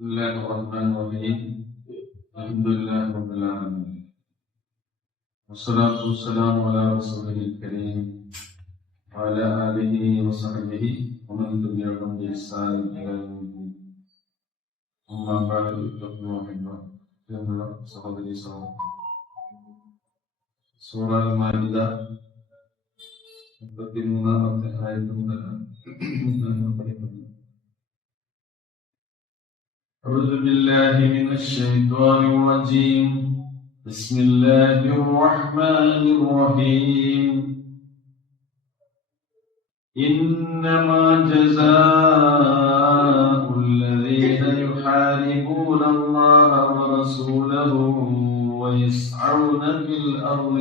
بسم الله الرحمن الرحيم الحمد لله رب العالمين والصلاة والسلام على رسوله الكريم وعلى آله وصحبه ومن تبعهم بإحسان إلى يوم الدين أما بعد اتقوا الله എന്നുള്ള സഹോദരി സൂറ അൽ-മാഇദ 33-ാമത്തെ ആയത്ത് മുതലാണ് നമ്മൾ പഠിക്കുന്നത്. أعوذ بالله من الشيطان الرجيم بسم الله الرحمن الرحيم إنما جزاء الذين يحاربون الله ورسوله ويسعون في الأرض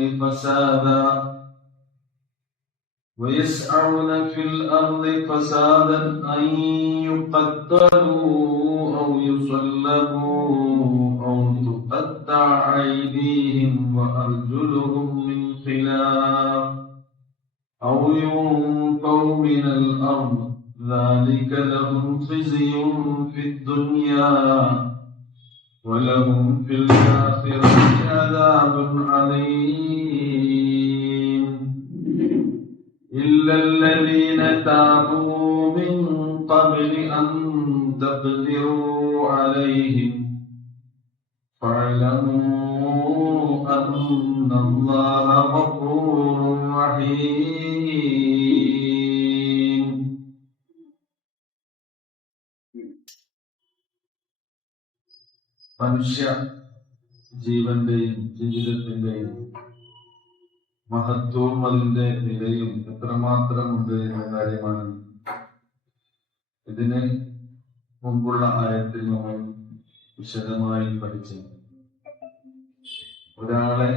فسادا أن يقتلوا أو يصلبوا أو تقطع أيديهم وأرجلهم من خلاف أو ينفوا من الأرض ذلك لهم خزي في الدنيا ولهم في الآخرة عذاب عظيم إلا الذين تابوا من قبل أن تقدروا عليهم فاعلموا أن الله غفور رحيم. മനുഷ്യ ജീവന്റെയും ജീവിതത്തിന്റെയും മഹത്വവും അതിന്റെ വിലയും എത്രമാത്രമുണ്ട് എന്ന കാര്യമാണ് ഇതിന് മുമ്പുള്ള ആയത്തിൽ നമ്മൾ വിശദമായി പഠിച്ചു. ഒരാളെ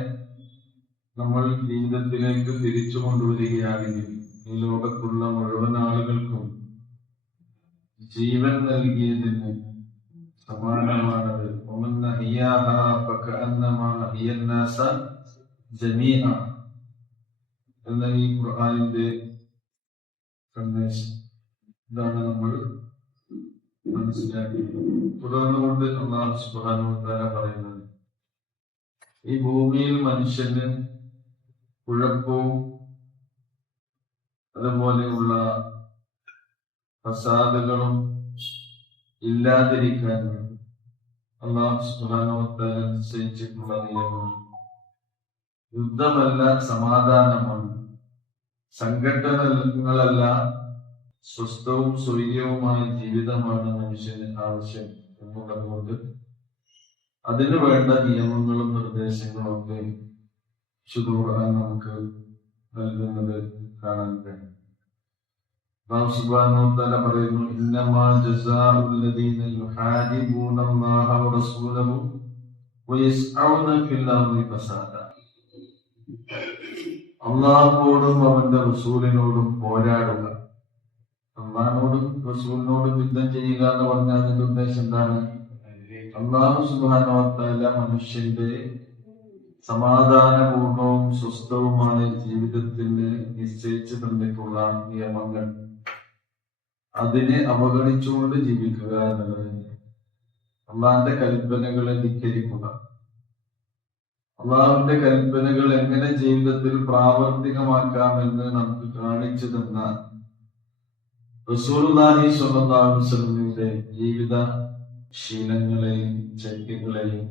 നമ്മൾ ജീവിതത്തിലേക്ക് തിരിച്ചു കൊണ്ടുവരികയാണെങ്കിൽ ഈ ലോകത്തുള്ള മുഴുവൻ ആളുകൾക്കും ജീവൻ നൽകിയതിന് സമാനമാണത്. എന്ന ഈ ഖുർആനിന്റെ സന്ദേശം ഇതാണ് നമ്മൾ മനസ്സിലാക്കിയത്. തുടർന്നുകൊണ്ട് അല്ലാഹു സുബ്ഹാനഹു വ തആല പറയുന്നത്, ഈ ഭൂമിയിൽ മനുഷ്യന് കുഴപ്പവും അതുപോലെയുള്ള ഫസാദുകളും ഇല്ലാതിരിക്കാൻ വേണ്ടി അല്ലാഹു സുബ്ഹാനഹു വ തആല നിശ്ചയിച്ചിട്ടുള്ള നിയമം യുദ്ധമല്ല, സമാധാനമാണ്. സംഘട്ടനങ്ങളല്ല, സ്വസ്ഥവും സ്വൈര്യവുമായ ജീവിതമാണ് മനുഷ്യന് ആവശ്യം എന്നുള്ളതുകൊണ്ട് അതിനു വേണ്ട നിയമങ്ങളും നിർദ്ദേശങ്ങളും ഒക്കെ ഖുർആൻ നമുക്ക് നൽകുന്നത് കാണാൻ കഴിയും. അല്ലാഹു സുബ്ഹാനഹു വ തആല പറയുന്നു, ഇന്നമാ ജസാഉൽ ലദീന യുഹാദിബൂന അല്ലാഹ വറസൂലഹു വയസ്ഔന ഫിൽ അർളി ഫസാദ. അല്ലാഹുവോടും അവന്റെ റസൂലിനോടും പോരാടുക. അല്ലാഹുവോടും റസൂലിനോടും യുദ്ധം ചെയ്യുക എന്ന് പറഞ്ഞാൽ അതിന്റെ ഉദ്ദേശം എന്താണ്? അല്ലാഹു സുബ്ഹാനഹു വ തആല മനുഷ്യന്റെ സമാധാനപൂർണവും സ്വസ്ഥവുമായ ജീവിതത്തിന് നിശ്ചയിച്ചു തന്നിട്ടുള്ള നിയമങ്ങൾ അതിനെ അവഗണിച്ചുകൊണ്ട് ജീവിക്കുക എന്നുള്ളത്, അള്ളാഹിന്റെ കൽപ്പനകളെ ധിക്കരിക്കുക. അള്ളാഹുവിന്റെ കൽപ്പനകൾ എങ്ങനെ ജീവിതത്തിൽ പ്രാവർത്തികമാക്കാമെന്ന് നമുക്ക് കാണിച്ചു തന്ന റസൂലുള്ളാഹി സ്വല്ലല്ലാഹു അലൈഹി വസല്ലമയുടെ ജീവിത ശീലങ്ങളെയും ചര്യകളെയും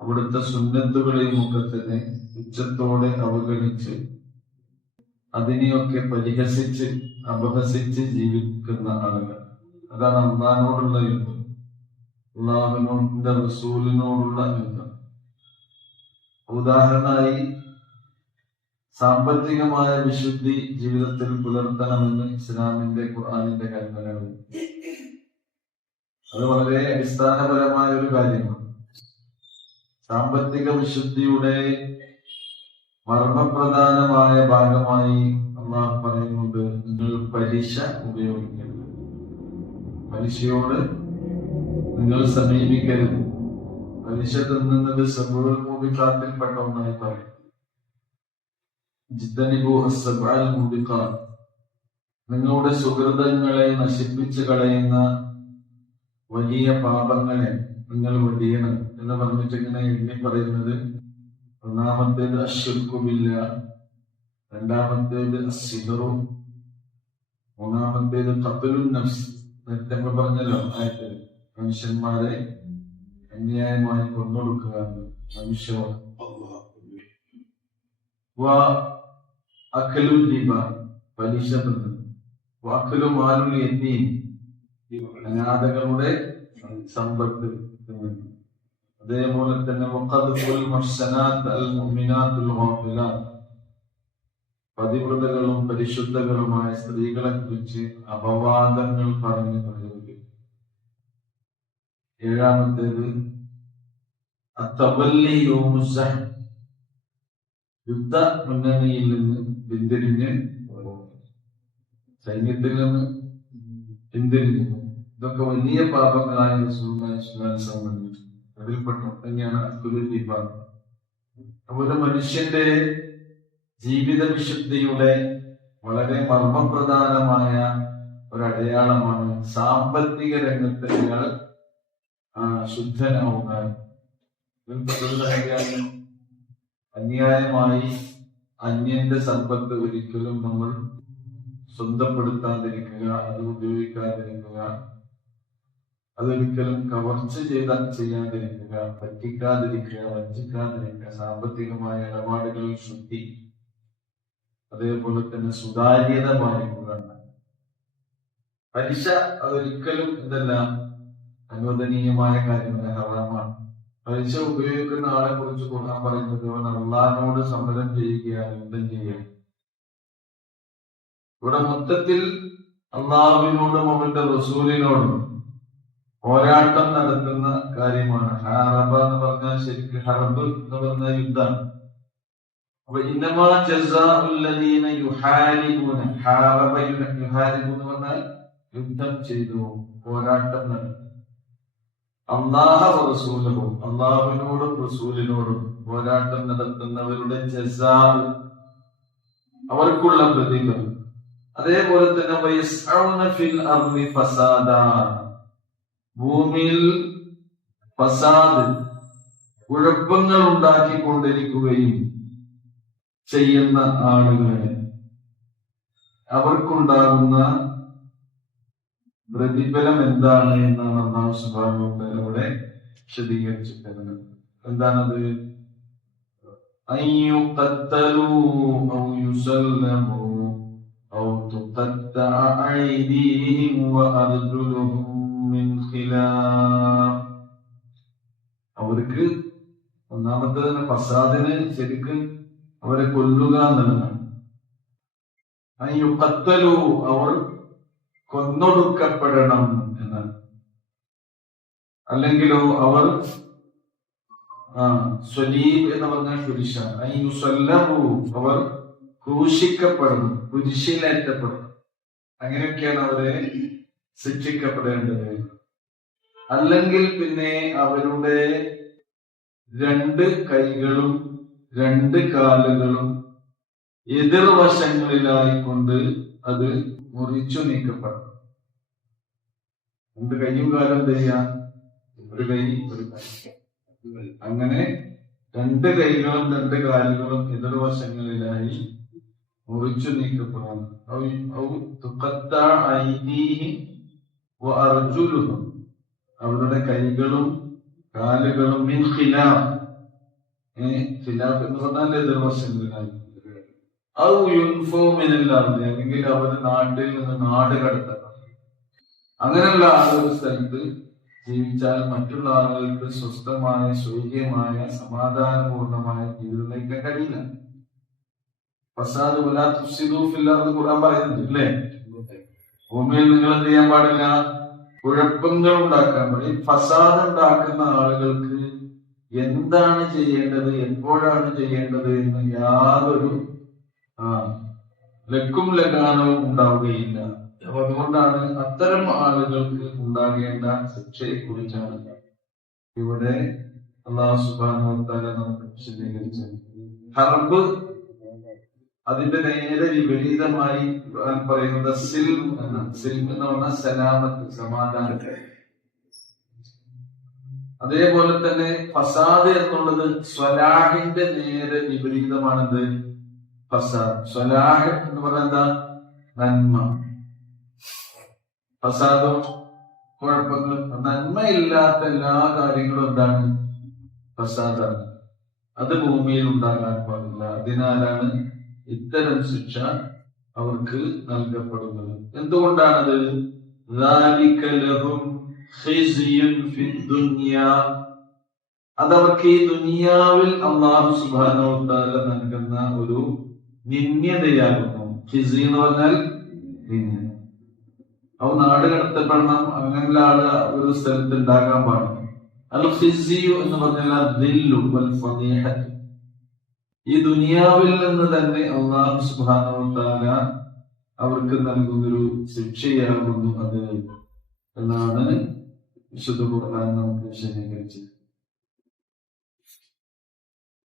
അവിടുത്തെ സുന്നത്തുകളെയും ഒക്കെ തന്നെ ഉച്ചത്തോടെ അവഗണിച്ച് അതിനെയൊക്കെ പരിഹസിച്ച് അപഹസിച്ച് ജീവിക്കുന്ന ആളുകൾ, അതാണ് അള്ളാഹിനോടുള്ള യുദ്ധം, അള്ളാഹുവിന്റെ റസൂലിനോടുള്ള യുദ്ധം. ഉദാഹരണമായി സാമ്പത്തികമായ വിശുദ്ധി ജീവിതത്തിൽ പുലർത്തണമെന്ന് ഇസ്ലാമിന്റെ ഖുർആനിന്റെ കൽപ്പനകൾ. അത് വളരെ അടിസ്ഥാനപരമായ ഒരു കാര്യമാണ്. സാമ്പത്തിക വിശുദ്ധിയുടെ മർമ്മപ്രധാനമായ ഭാഗമായി അല്ലാഹു പറയുന്നുണ്ട്, നിങ്ങൾ പലിശ ഉപയോഗിക്കരുത്, പലിശയോട് നിങ്ങൾ സമീപിക്കരുത്. പലിശ തിന്നുന്നത് സബഉൽ മുബിഖാത്തിൽപ്പെട്ട ഒന്നായി പറയും. ജിദ്ദനിബു അസ്സബഅൽ മുബിഖാത്ത്, നിങ്ങളുടെ സുഹൃതങ്ങളെ നശിപ്പിച്ചു കളയുന്ന വലിയ പാപങ്ങളെ നിങ്ങൾ വെടിയണം എന്ന് പറഞ്ഞിട്ട് ഇങ്ങനെ എണ്ണി പറയുന്നത്, ഒന്നാമത്തേത് അശ്ശിർക്കുമില്ല, രണ്ടാമത്തേത് അസ്സിദറു, മൂന്നാമത്തേത് ഖത്ലുൻ നഫ്സ്, നേരത്തെ നമ്മൾ പറഞ്ഞല്ലോ ആയത്തിൽ മനുഷ്യന്മാരെ അന്യായമായി കൊന്നൊടുക്കുക, മനുഷ്യർ അഖലുൽ റിബ, പലിശ തിന്ന്, അഖലു മാലുൽ യതീം, അനാഥകളുടെ സമ്പത്ത് തിന്ന്, അതേപോലെ തന്നെ വഖദ്ഫുൽ മുഹ്സനാത്ത് അൽ മുഅ്മിനാത്തുൽ ഗാഫിലാത്ത്, പതിവ്രതകളും പരിശുദ്ധകളുമായ സ്ത്രീകളെ കുറിച്ച് അപവാദങ്ങൾ പറഞ്ഞു പ്രയോഗിക്കും. ഏഴാമത്തേത് അത്തവല്ലി യൗമുസ്സഹ്, യുദ്ധ മുന്നണിയിൽ നിന്ന് പിന്തിരിഞ്ഞ് സൈന്യത്തിൽ നിന്ന് പിന്തിരിഞ്ഞു. ഇതൊക്കെ വലിയ പാപങ്ങളായ സംബന്ധിച്ചു അതിൽപ്പെട്ടു തന്നെയാണ് അഖ്ലുൽ റിബ. ഒരു മനുഷ്യന്റെ ജീവിത വിശുദ്ധിയുടെ വളരെ മർമ്മപ്രധാനമായ ഒരു അടയാളമാണ് സാമ്പത്തിക രംഗത്ത് അയാൾ ശുദ്ധനാവുക. അന്യായമായി അന്യന്റെ സമ്പത്ത് ഒരിക്കലും നമ്മൾ സ്വന്തപ്പെടുത്താതിരിക്കുക, അത് ഉപയോഗിക്കാതിരിക്കുക, അതൊരിക്കലും കവർച്ച ചെയ്യാതിരിക്കുക, പറ്റിക്കാതിരിക്കുക, വഞ്ചിക്കാതിരിക്കുക, സാമ്പത്തികമായ ഇടപാടുകളിൽ ശുദ്ധി, അതേപോലെ തന്നെ സുതാര്യത പാലിക്കുക. പലിശ അതൊരിക്കലും എന്തല്ല അനുവദനീയമായ കാര്യമല്ല, ഹറാമാണ്. പലിശ ഉപയോഗിക്കുന്ന ആളെ കുറിച്ച് ഖുർആൻ പറയുന്നത് അവൻ അള്ളാഹിനോട് സമരം ചെയ്യുകയാണ്, യുദ്ധം ചെയ്യുകയാണ്. ഇവിടെ മൊത്തത്തിൽ അള്ളാഹുവിനോടും അവന്റെ റസൂലിനോടും പോരാട്ടം നടത്തുന്ന കാര്യമാണ്. ഹറബ എന്ന് പറഞ്ഞാൽ ശരിക്കും ഹർബ് എന്ന് പറഞ്ഞ യുദ്ധമാണ്. അപ്പൊ ഇന്നമാ ജസാഉല്ലദീന യുഹാരിബൂന, ഹറബ യുഹാരിബു എന്ന് പറഞ്ഞാൽ യുദ്ധം ചെയ്തു, പോരാട്ടം നടത്തി. അല്ലാഹ റസൂലുഹും, അള്ളാഹുവിനോടും റസൂലിനോടും പോരാട്ടം നടത്തുന്നവരുടെ ജസാ, അവർക്കുള്ള പ്രതിഫലം. അതേപോലെ തന്നെ വയസ്അഊന ഫിൽ അർളി ഫസാദ, ഭൂമിയിൽ ഫസാദ്, കുഴപ്പങ്ങൾ ഉണ്ടാക്കിക്കൊണ്ടിരിക്കുകയും ചെയ്യുന്ന ആളുകളെ അവർക്കുണ്ടാകുന്ന പ്രതിഫലം എന്താണ് എന്നാണ് അല്ലാഹു സുബ്ഹാനഹു വ തആല ഇവിടെ വിശദീകരിച്ചു തരുന്നത്. എന്താണത്? അയ്യുഖത്തലൂ ഔ യുസല്ലമൂ ഔ തുഖത്തഅ അയ്ദീഹിം വ അർജുലുഹും മിൻ ഖിലാഫ്. അവർക്ക് ഒന്നാമത്തെ തന്നെ ഫസാദിന് ശരിക്കും അവരെ കൊല്ലുക എന്നുള്ളതാണ്. അയ്യുഖത്തലൂ, അവർ കൊന്നൊടുക്കപ്പെടണം എന്നാണ്. അല്ലെങ്കിലോ അവർ സ്വലീബ് എന്ന് പറഞ്ഞാൽ കുരിശാണ്. അയ്യുസല്ലമൂ, അവർ ക്രൂശിക്കപ്പെടണം, കുരിശിലേറ്റപ്പെടണം. അങ്ങനെയൊക്കെയാണ് അവരെ ശിക്ഷിക്കപ്പെടേണ്ടത്. അല്ലെങ്കിൽ പിന്നെ അവരുടെ രണ്ട് കൈകളും രണ്ട് കാലുകളും എതിർവശങ്ങളിലായിക്കൊണ്ട് അത് മുറിച്ചു നീക്കപ്പെടണം. രണ്ട് കൈയും കാലം എന്ത് ചെയ്യാം? ഒരു കൈ ഒരു കൈ, അങ്ങനെ രണ്ട് കൈകളും രണ്ട് കാലുകളും എതിർവശങ്ങളിലായി മുറിച്ചു നീക്കപ്പെടണം. അവരുടെ കൈകളും കാലുകളും മിൻ ഖിലാഫ്, ഖിലാഫ് എന്ന് പറഞ്ഞാൽ എതിർവശങ്ങളിലായി. അല്ലെങ്കിൽ അവർ നാട്ടിൽ നിന്ന് നാട് കടത്തണം. അങ്ങനെയുള്ള ഒരു സ്ഥലത്ത് ജീവിച്ചാൽ മറ്റുള്ള ആളുകൾക്ക് സ്വസ്ഥമായ സ്വൈര്യമായ സമാധാനപൂർണമായ ജീവിതം നയിക്കാൻ കഴിയില്ല. ഫസാദ് വലാ തുഫ്സിദൂ ഫിൽ അർദ് ഖുർആൻ പറയുന്നുണ്ട്, അല്ലേ? ഭൂമിയിൽ നിങ്ങൾ എന്ത് ചെയ്യാൻ പാടില്ല? കുഴപ്പങ്ങൾ ഉണ്ടാക്കാൻ പാടില്ല. ഫസാദ് ഉണ്ടാക്കുന്ന ആളുകൾക്ക് എന്താണ് ചെയ്യേണ്ടത്, എപ്പോഴാണ് ചെയ്യേണ്ടത് എന്ന് യാതൊരു ലക്കും ലഗാനവും ഉണ്ടാവുകയില്ല. അപ്പൊ അതുകൊണ്ടാണ് അത്തരം ആളുകൾക്ക് ഉണ്ടാകേണ്ട ശിക്ഷയെ കുറിച്ചാണ് ഇവിടെ അല്ലാഹു സുബ്ഹാനഹു വ തആല നമുക്ക് വിശദീകരിച്ചത്. ഹർബ് അതിന്റെ നേരെ വിപരീതമായി പറയുന്നത് സിൽം എന്നാണ്. സിൽം എന്ന് പറഞ്ഞാൽ സലാമത്ത്, സമാധാനം. അതേപോലെ തന്നെ ഫസാദ് എന്നുള്ളത് സ്വലാഹിന്റെ നേരെ വിപരീതമാണെന്ത്? ഫസാദ്. സ്വലാഹ് എന്ന് പറഞ്ഞാൽ എന്താ? നന്മ. ഫസാദും കുഴപ്പങ്ങൾ, നന്മയില്ലാത്ത എല്ലാ കാര്യങ്ങളും എന്താണ്? ഫസാദാണ്. അത് ഭൂമിയിൽ ഉണ്ടാകാൻ പാടില്ല. അതിനാലാണ് ഇത്തരം ശിക്ഷ അവർക്ക് നൽകപ്പെടുന്നത്. എന്തുകൊണ്ടാണത്? അതവർക്ക് ഈ ദുനിയാവിൽ അല്ലാഹു സുബ്ഹാനഹു വ തആല നൽകുന്ന ഒരു നിന്ദ്യതയാകുന്നു. ഖിസി എന്ന് പറഞ്ഞാൽ നിന്ദ്യ. അവ നാട് കടത്തപ്പെടണം, അങ്ങനെയുള്ള ആള് ഒരു സ്ഥലത്ത് ഉണ്ടാകാൻ പാടില്ല. അൽ ഖിസിയു എന്ന് പറഞ്ഞാൽ ദില്ലു വൽ ഫദീഹത്ത്. ഈ ദുനിയാവിൽ നിന്ന് തന്നെ അല്ലാഹു സുബ്ഹാനഹു വ തആല അവർക്ക് നൽകുന്നൊരു ശിക്ഷയാകുന്നു അത് എന്നാണ് വിശുദ്ധ ഖുർആൻ നമുക്ക് വിശദീകരിച്ചത്.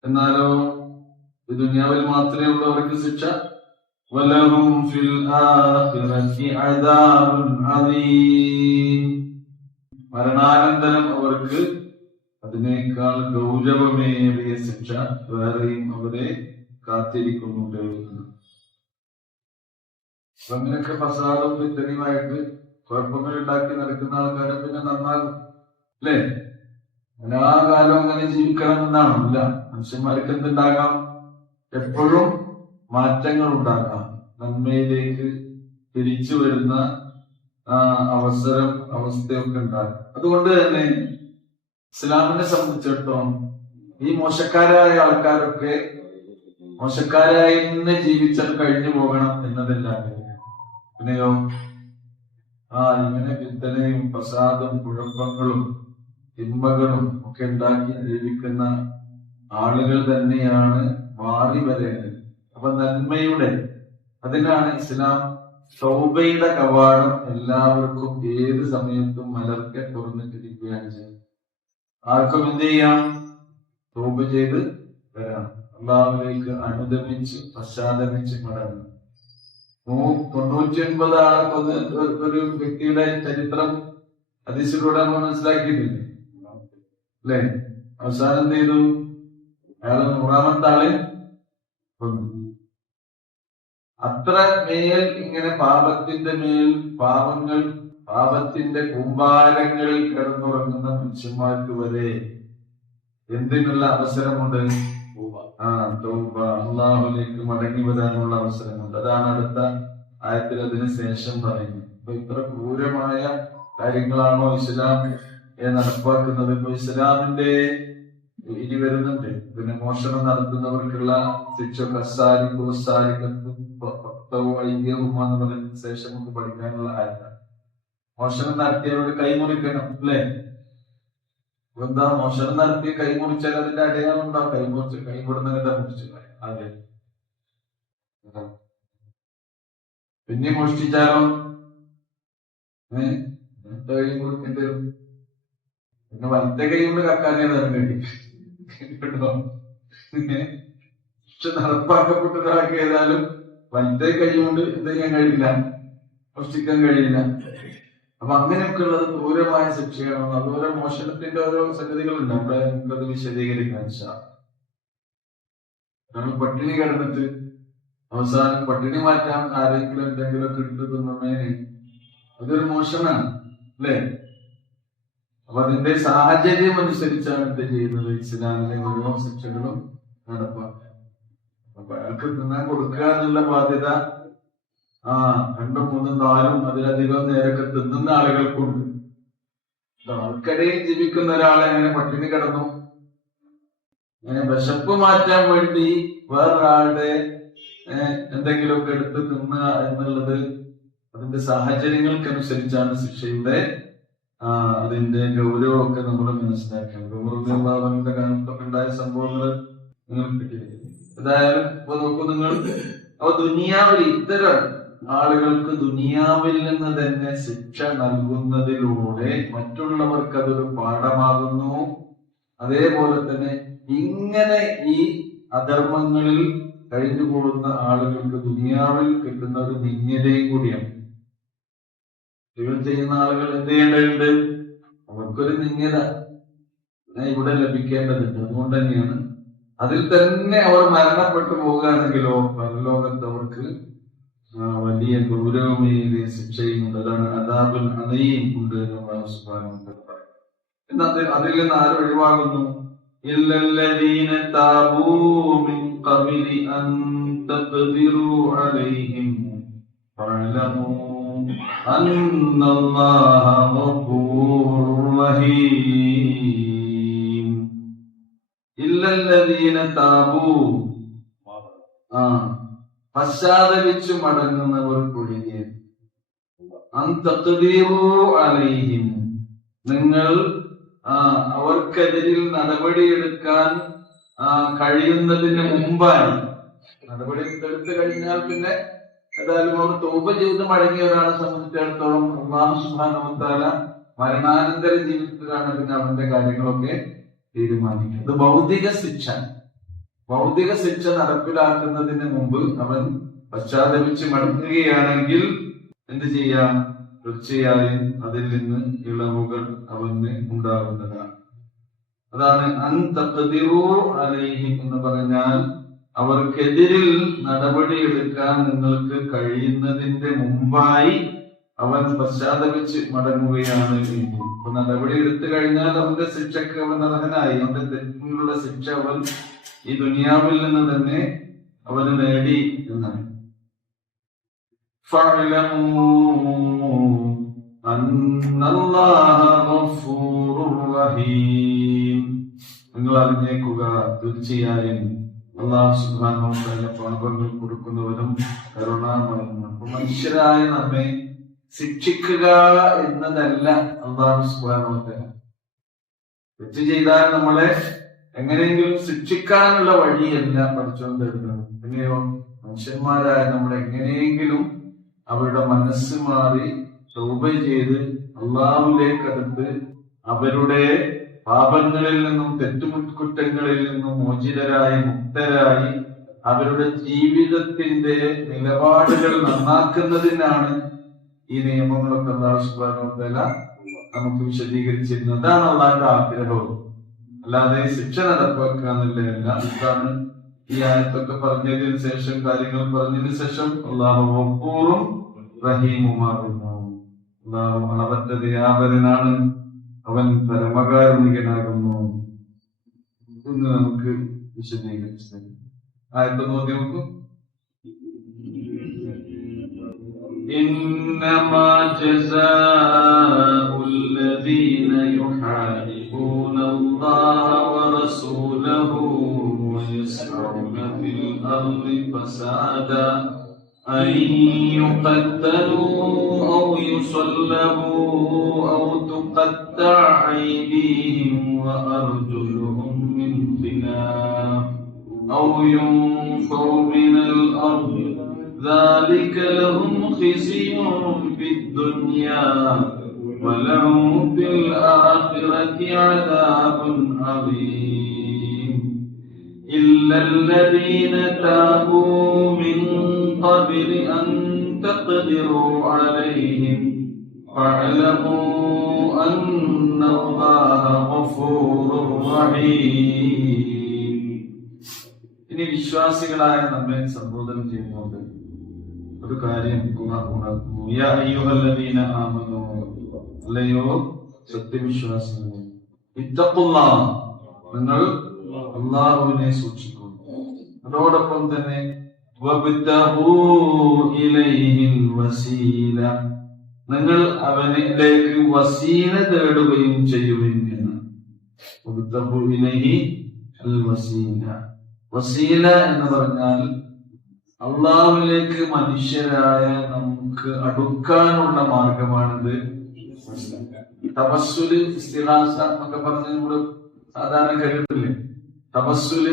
എന്നാലോ ഈ ദുനിയാവിൽ മാത്രമേ ഉള്ളൂ അവർക്ക് ശിക്ഷ. വലഹും ഫിൽ ആഖിറതി അദാബുൻ അദീം. മരണാനന്തരം അവർക്ക് അതിനേക്കാൾ ഗൗരവമേറിയ ശിക്ഷ വേറെയും അവരെ കാത്തിരിക്കുന്നുണ്ട്. അങ്ങനെയൊക്കെ ഫസാദും ഫിത്നയുമായിട്ട് കുഴപ്പങ്ങൾ ഉണ്ടാക്കി നടക്കുന്ന ആൾക്കാരെ പിന്നെ നന്നാകും അല്ലേ? എല്ലാ കാലം അങ്ങനെ ജീവിക്കണം എന്നാണ്. ഇല്ല, മനുഷ്യന്മാർക്ക് എന്തുണ്ടാകാം? എപ്പോഴും മാറ്റങ്ങൾ ഉണ്ടാക്കാം. നന്മയിലേക്ക് തിരിച്ചു വരുന്ന അവസ്ഥയൊക്കെ ഉണ്ടാകും. അതുകൊണ്ട് തന്നെ ഇസ്ലാമിനെ സംബന്ധിച്ചിടത്തോളം ഈ മോശക്കാരായ ആൾക്കാരൊക്കെ മോശക്കാരായി തന്നെ ജീവിച്ചാൽ കഴിഞ്ഞു പോകണം എന്നതല്ലാതെ പിന്നെയോ ഇങ്ങനെ ഫിത്നയും ഫസാദും കുഴപ്പങ്ങളും തിന്മകളും ഒക്കെ ഉണ്ടാക്കി ജീവിക്കുന്ന ആളുകൾ തന്നെയാണ് മാറി വരേണ്ടത്. അപ്പൊ നന്മയുടെ, അതിനാണ് ഇസ്ലാം തൗബയുടെ കവാടം എല്ലാവർക്കും ഏത് സമയത്തും മലർക്കെ തുറന്നിട്ടിരിക്കുകയാണ് ചെയ്യുന്നത്. ആർക്കും എന്ത് ചെയ്യാം? തൗബ ചെയ്ത് വരാം, അള്ളാഹുവിലേക്ക് അനുദമിച്ച് പശ്ചാത്തപിച്ച് മടങ്ങും. 99 ആളെ കൊന്ന് ഒരു വ്യക്തിയുടെ ചരിത്രം ഹദീസിലൂടെ നമ്മൾ മനസ്സിലാക്കിയിട്ടില്ലേ അല്ലെ? അവസാനം എന്ത് ചെയ്തു? അയാൾ 100ാമത്തെ ആളെ കൊന്നു. അത്ര മേൽ ഇങ്ങനെ പാപത്തിന്റെ മേൽ പാപങ്ങൾ, പാപത്തിന്റെ കൂമ്പാരങ്ങളിൽ കിടന്നുറങ്ങുന്ന മനുഷ്യന്മാർക്ക് വരെ എന്തിനുള്ള അവസരമുണ്ട്? തൗബ, അള്ളാഹുലേക്ക് മടങ്ങി വരാനുള്ള അവസരമുണ്ട്. അതാണ് അടുത്ത ആയത്തിൽ അതിന് ശേഷം പറയുന്നത്. അപ്പൊ ഇത്ര ക്രൂരമായ കാര്യങ്ങളാണോ ഇസ്ലാം നടപ്പാക്കുന്നത്? ഇപ്പൊ ഇസ്ലാമിന്റെ ഇനി വരുന്നുണ്ട് പിന്നെ മോഷണം നടത്തുന്നവർക്കുള്ള ശിക്ഷ ശേഷം നമുക്ക് പഠിക്കാനുള്ള ആയതാണ്. മോഷണം നടത്തിയവരോട് കൈമുറിക്കണം അല്ലേ? എന്താ മോഷണം നടത്തി കൈ മുറിച്ചാൽ അതിന്റെ അടയാളം ഉണ്ടാവും. കൈമുറിച്ചിട്ട് മുറിച്ചു ആദ്യം. പിന്നെ മോഷ്ടിച്ചാലോ കൈ മുറിക്കേണ്ടി വരും. പിന്നെ വലത്തെ കൈ കൊണ്ട് കക്കാനേ തരം കേട്ടോ. പക്ഷെ നടപ്പാക്കപ്പെട്ടതാക്കി ഏതായാലും വലത്തെ കൈ കൊണ്ട് എന്ത് ചെയ്യാൻ കഴിയില്ല, മോഷ്ടിക്കാൻ കഴിയില്ല. അപ്പൊ അങ്ങനെയൊക്കെ ഉള്ളത് ക്രൂരമായ ശിക്ഷയാണ്. അതുപോലെ മോഷണത്തിന്റെ ഓരോ സംഗതികളുണ്ട്. അവിടെ നമുക്കത് വിശദീകരിക്കാൻ നമ്മൾ പട്ടിണി കിടന്നിട്ട് അവസാനം പട്ടിണി മാറ്റാൻ ആരെങ്കിലും എന്തെങ്കിലുമൊക്കെ എടുത്തു തിന്നേന് അതൊരു മോശമാണ് അല്ലേ? അപ്പൊ അതിന്റെ സാഹചര്യം അനുസരിച്ചാണ് എന്ത് ചെയ്യുന്നത്? ഇസ്ലാമിലെ ഓരോ ശിക്ഷകളും നടപ്പാക്കുക. അപ്പൊ അയാൾക്ക് തിന്നാൻ കൊടുക്കുക എന്നുള്ള ബാധ്യത 2, 3, 4 അതിലധികം നേരൊക്കെ തിന്നുന്ന ആളുകൾക്കുണ്ട്. ആൾക്കിടയിൽ ജീവിക്കുന്ന ഒരാളെ അങ്ങനെ പട്ടിണി കിടന്നു അങ്ങനെ വിശപ്പ് മാറ്റാൻ വേണ്ടി വേറൊരാളുടെ എന്തെങ്കിലുമൊക്കെ എടുത്ത് തിന്നുക എന്നുള്ളത് അതിന്റെ സാഹചര്യങ്ങൾക്കനുസരിച്ചാണ് ശിക്ഷയുടെ അതിന്റെ ഗൗരവമൊക്കെ നമ്മൾ മനസ്സിലാക്കുന്നത്. ഉമറുദ്ദീന്റെ കാലത്തൊക്കെ ഉണ്ടായ സംഭവങ്ങൾ നിങ്ങൾക്ക് ഏതായാലും ഇപ്പൊ നോക്കൂ നിങ്ങൾ. അപ്പൊ ദുനിയാവിൽ ഇത്തരം ആളുകൾക്ക് ദുനിയാവിൽ നിന്ന് തന്നെ ശിക്ഷ നൽകുന്നതിലൂടെ മറ്റുള്ളവർക്ക് അതൊരു പാഠമാകുന്നു. അതേപോലെ തന്നെ ഇങ്ങനെ ഈ അധർമ്മങ്ങളിൽ കഴിഞ്ഞുകൂടുന്ന ആളുകൾക്ക് ദുനിയാവിൽ കിട്ടുന്ന ഒരു നിന്ദ്യതയും കൂടിയാണ്. ഇവർ ചെയ്യുന്ന ആളുകൾ എന്ത് ചെയ്യേണ്ടതുണ്ട്? അവർക്കൊരു നിന്ദ്യത. ഇവിടെ ലഭിക്കേണ്ടതുണ്ട്. അതുകൊണ്ട് തന്നെയാണ് അതിൽ തന്നെ അവർ മരണപ്പെട്ടു പോകുകയാണെങ്കിലോ പരലോകത്ത് അവർക്ക് വലിയ ഗൗരവമേറിയ ശിക്ഷയുമുണ്ട്. അതാണ് അദാബുൽ അലീം ഉണ്ട് എന്ന് അല്ലാഹു സുബ്ഹാനഹു വ തആല പറയുന്നു. എന്നാൽ അതിൽ നിന്ന് ആര് ഒഴിവാകുന്നു? ഇല്ലല്ലദീന താബൂ മിൻ ഖബ്ലി അൻ തഖ്ദിറൂ അലൈഹിം ഫഅലമൂ അന്നല്ലാഹ ഗഫൂറുർ റഹീം. ഇല്ലല്ലദീന താബൂ, പശ്ചാത്തപിച്ചു മടങ്ങുന്നവർക്കൊഴികെ, അൻ തഖ്ദീറൂ അലൈഹിം, നിങ്ങൾ അവർക്കെതിരിൽ നടപടിയെടുക്കാൻ കഴിയുന്നതിന് മുമ്പായി. നടപടി എടുത്തു കഴിഞ്ഞാൽ പിന്നെ ഏതായാലും അവർ തൗബ ചെയ്ത് മടങ്ങിയ ഒരാളെ സംബന്ധിച്ചിടത്തോളം അല്ലാഹു സുബ്ഹാനഹു വ തആല മരണാനന്തര ജീവിതത്തിലാണ് പിന്നെ അവന്റെ കാര്യങ്ങളൊക്കെ തീരുമാനിക്കുന്നത്. ഇത് ഭൗതിക ശിക്ഷ നടപ്പിലാക്കുന്നതിന് മുമ്പ് അവൻ പശ്ചാത്തപിച്ച് മടങ്ങുകയാണെങ്കിൽ എന്ത് ചെയ്യാം? തീർച്ചയായും അതിൽ നിന്ന് ഇളവുകൾ അവന് ഉണ്ടാകുന്നതാണ്. അതാണ് അൻ തഖ്ദിറൂ അലൈഹിം എന്ന് പറഞ്ഞാൽ അവർക്കെതിരിൽ നടപടിയെടുക്കാൻ നിങ്ങൾക്ക് കഴിയുന്നതിന്റെ മുമ്പായി അവൻ പശ്ചാത്തപിച്ച് മടങ്ങുകയാണ് എങ്കിൽ. അപ്പൊ നടപടി എടുത്തു കഴിഞ്ഞാൽ അവന്റെ ശിക്ഷക്ക് അവൻ അർഹനായി. അവന്റെ തെറ്റിനുള്ള ശിക്ഷ അവൻ ഈ ദുനിയാവിൽ നിന്ന് തന്നെ അവന് നേടി എന്നാണ്. നിങ്ങൾ അറിഞ്ഞേക്കുക, തീർച്ചയായും അല്ലാഹു സുബ്ഹാനഹു വ തആല പാപങ്ങൾ കൊടുക്കുന്നവനും കരുണാമയനും. അപ്പൊ മനുഷ്യരായ നമ്മെ ശിക്ഷിക്കുക എന്നതല്ല അല്ലാഹു സുബ്ഹാനഹു വ തആല. തെറ്റ് ചെയ്താൽ നമ്മളെ എങ്ങനെയെങ്കിലും ശിക്ഷിക്കാനുള്ള വഴിയല്ല പഠിച്ചോൻ തരുന്നത്. പിന്നെയോ മനുഷ്യന്മാരായ നമ്മൾ എങ്ങനെയെങ്കിലും അവരുടെ മനസ്സ് മാറി തൗബ ചെയ്ത് അല്ലാഹുവിലേക്ക് അടുത്ത് അവരുടെ പാപങ്ങളിൽ നിന്നും തെറ്റുകുറ്റങ്ങളിൽ നിന്നും മോചിതരായി മുക്തരായി അവരുടെ ജീവിതത്തിന്റെ നിലപാടുകൾ നന്നാക്കുന്നതിനാണ് ഈ നിയമങ്ങളൊക്കെ അല്ലാഹു സുബ്ഹാനഹു വ തആല നമുക്ക് വിശദീകരിച്ചിരുന്നത്. അതാണ് അല്ലാഹുവിന്റെ ആഗ്രഹവും. അല്ലാതെ ശിക്ഷ നടപ്പാക്കാന്നില്ല. ഇതാണ് ഈ ആയത്തൊക്കെ പറഞ്ഞതിന് ശേഷം, കാര്യങ്ങൾ പറഞ്ഞതിന് ശേഷം അല്ലാഹു ഗഫൂറും റഹീമുമാകുന്നു. അല്ലാഹു അളവറ്റ ദയാപരനാണ്, അവൻ പരമകാരുണികനാകുന്നു എന്ന് നമുക്ക് വിശദീകരിച്ചു. ആയത്ത് നോക്കി നോക്കൂ. ഇന്നമാ ജസാഉല്ലദീന യുഹാരിബൂന അല്ലാഹ വറസൂലഹു വയസ്അഊന ഫിൽ അർളി ഫസാദാ أن يقتلوا أو يصلبوا أو تقطع أيديهم وأرجلهم من خلاف أو ينفوا من الأرض ذلك لهم خزي في الدنيا ولهم في الآخرة عذاب عظيم إلا الذين تابوا من قبل أن تقدروا عليهم فاعلموا أن الله غفور رحيم. ഇനി വിശ്വാസികളായ നമ്മെ സംബോധന ചെയ്യുന്നുണ്ട് ഒരു കാര്യം ഉണർത്തുന്നു. യാ അയ്യുഹല്ലദീന ആമനൂ, അല്ലയോ സത്യവിശ്വാസികളെ, ഇത്തഖുല്ലാഹ്, നിങ്ങൾ അല്ലാഹുവിനെ സൂക്ഷിക്കുന്നു. അതോടൊപ്പം തന്നെ വബ്തഗൂ ഇലൈഹിൽ വസീല, നിങ്ങൾ അവനിലേക്ക് വസീല തേടുകയും ചെയ്യുവിൻ എന്ന്. വബ്തഗൂ ഇലൈഹി അൽ വസീല, വസീല എന്ന് പറഞ്ഞാൽ അള്ളാഹുവിലേക്ക് മനുഷ്യരായ നമുക്ക് അടുക്കാനുള്ള മാർഗമാണിത്. തവസ്സുല്, ഇസ്തിഗാസ എന്നൊക്കെ പറഞ്ഞ് നമ്മള് സാധാരണ കേട്ടിട്ടില്ലേ? തവസ്സുല്,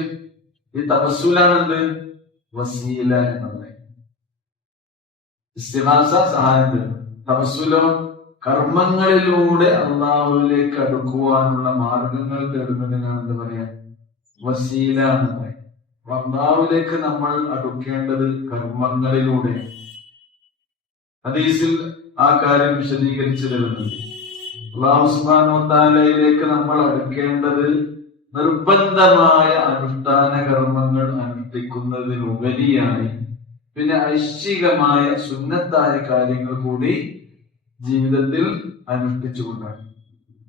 ഈ തവസ്സുലാണെന്ത്? വസീല എന്ന് പറയും. ഇസ്തിഗാസ സഹായം തരും. തവസ്സുലോ കർമ്മങ്ങളിലൂടെ അള്ളാഹുവിലേക്ക് അടുക്കുവാനുള്ള മാർഗങ്ങൾ തേടുന്നതിനാണ് എന്താ പറയാ? വസീല എന്ന് പറയും. അല്ലാഹുവിലേക്ക് നമ്മൾ അടുക്കേണ്ടത് കർമ്മങ്ങളിലൂടെ. ഹദീസിൽ ആ കാര്യം വിശദീകരിച്ചു തരുന്നുണ്ട്. അല്ലാഹു സുബ്ഹാനഹു വ തആലയിലേക്ക് നമ്മൾ അടുക്കേണ്ടത് നിർബന്ധമായ അനുഷ്ഠാന കർമ്മങ്ങൾ അനുഷ്ഠിക്കുന്നതിനുപരിയായി പിന്നെ ഐശ്ചികമായ സുന്നത്തായ കാര്യങ്ങൾ കൂടി ജീവിതത്തിൽ അനുഷ്ഠിച്ചുകൊണ്ടാണ്.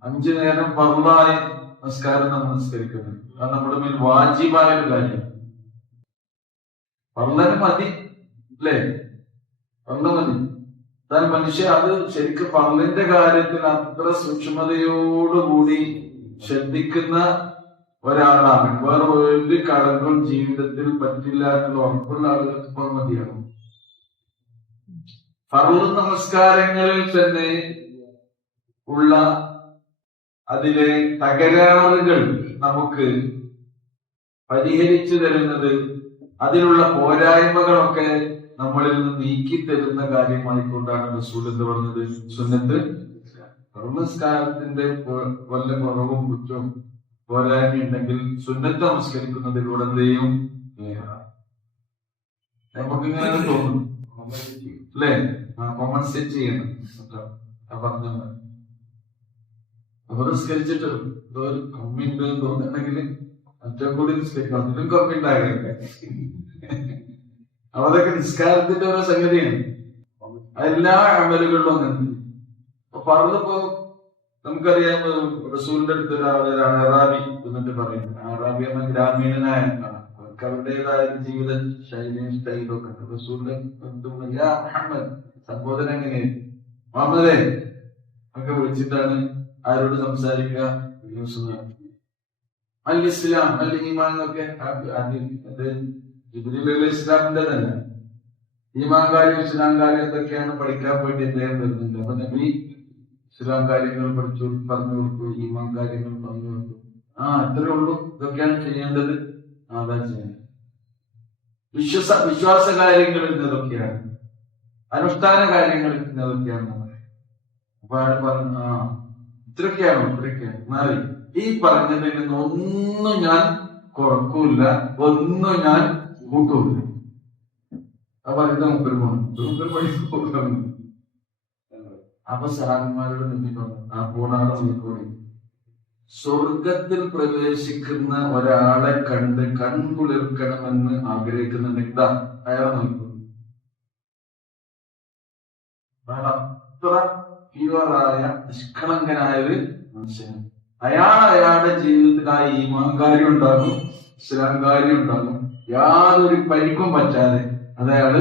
5 നേരം ഫർളായ നമസ്കാരം നമ്മൾ നിസ്കരിക്കുന്നത്. അത് നമ്മുടെ മേൽ വാജിബായ ഒരു കാര്യം. ഫർളന് മതി അല്ലേ? ഫർള് മതി. എന്നാൽ മനുഷ്യ അത് ശരിക്കും ഫർളിന്റെ കാര്യത്തിൽ അത്ര സൂക്ഷ്മതയോടുകൂടി ശ്രദ്ധിക്കുന്ന ഒരാളാണ്. വേറെ ഒരു കളങ്കം ജീവിതത്തിൽ പറ്റില്ല എന്നുള്ള ഉറപ്പുള്ള ആളുകൾക്ക് ഇപ്പോൾ മതിയാകും. ഫർള് നമസ്കാരങ്ങളിൽ തന്നെ ഉള്ള അതിലെ തകരാറുകൾ നമുക്ക് പരിഹരിച്ചു തരുന്നത്, അതിലുള്ള പോരായ്മകളൊക്കെ നമ്മളിൽ നിന്ന് നീക്കി തരുന്ന കാര്യമായിക്കൊണ്ടാണ് റസൂൽ എന്ന് പറഞ്ഞത് സുന്നത്ത് നമസ്കാരത്തിന്റെ വല്ല കുറവും കുറ്റവും പോരായ്മയുണ്ടെങ്കിൽ സുന്നത്ത് നമസ്കരിക്കുന്നതിലൂടെ എന്തെയും നമുക്കിങ്ങനെ തോന്നും അല്ലേ? കോമ്പൻസേറ്റ് ചെയ്യണം പറഞ്ഞ അപ്പൊ നിസ്കരിച്ചിട്ട് ഒരു കമ്മിണ്ട് തോന്നുന്നുണ്ടെങ്കിൽ ഏറ്റവും കൂടി നിസ്കരിക്കണം, അതിലും കമ്മി ഉണ്ടാകട്ടെ. അതൊക്കെ നിസ്കാരത്തിന്റെ ഓരോ സംഗതിയാണ്. എല്ലാ അമലുകളിലും അങ്ങനെ. അപ്പൊ പറഞ്ഞപ്പോ നമുക്കറിയാം, റസൂലിന്റെ അടുത്ത് ഒരാള് അറാബി എന്നിട്ട് പറയുന്നത്, അറാബി എന്ന ഗ്രാമീണനായ അവർക്ക് അവരുടേതായ ജീവിത ശൈലിയും സ്റ്റൈലും ഒക്കെ ഉണ്ട്. റസൂലിന്റെ മുഹമ്മദ് സംബോധന എങ്ങനെയായിരുന്നു? മുഹമ്മദേ ഒക്കെ വിളിച്ചിട്ടാണ് ആരോട് സംസാരിക്കുക? അൽ ഇസ്ലാം അൽ ഈമാൻ എന്നൊക്കെ ഇസ്ലാമിന്റെ തന്നെ ഈമാൻ കാര്യം ഇസ്ലാം കാര്യം എന്തൊക്കെയാണ് പഠിക്കാൻ വേണ്ടി അദ്ദേഹം വരുന്നുണ്ട്. അപ്പൊ നബി ഇസ്ലാം കാര്യങ്ങൾ പറഞ്ഞു കൊടുത്തു, ഈമാൻ കാര്യങ്ങൾ പറഞ്ഞു കൊടുത്തു. ഇത്രേ ഉള്ളൂ, ഇതൊക്കെയാണ് ചെയ്യേണ്ടത്. അതാ ചെയ്യേണ്ടത്. വിശ്വാസ കാര്യങ്ങളിൽ ഇന്നതൊക്കെയാണ്, അനുഷ്ഠാന കാര്യങ്ങളിൽ ഇന്നതൊക്കെയാണ്. അപ്പൊ അയാൾ പറഞ്ഞു, ഇത്രയൊക്കെയാണോ? ഇത്രയൊക്കെയാണ്. മാറി ഈ പറഞ്ഞതിൽ നിന്ന് ഒന്നും ഞാൻ കുറക്കൂല, ഒന്നും ഞാൻ കൂട്ടൂല. പറയുന്ന മുപ്പര് പോണം. അപ്പൊ സഹാബിമാരോട് നിന്നിട്ടുണ്ട് പോണാടെ നോക്കൂടി. സ്വർഗത്തിൽ പ്രവേശിക്കുന്ന ഒരാളെ കണ്ട് കൺകുളിർക്കണമെന്ന് ആഗ്രഹിക്കുന്നുണ്ടെങ്കിൽ അയാളെ നോക്കൂ. അത്ര പ്യുവറായ നിഷ്കളങ്കനായ ഒരു മനുഷ്യൻ. അയാളുടെ ജീവിതത്തിൽ ആ ഈമാൻ കാര്യം ഉണ്ടാകും, ഇസ്ലാം കാര്യം ഉണ്ടാകും, യാതൊരു പരിക്കും പറ്റാതെ അതയാള്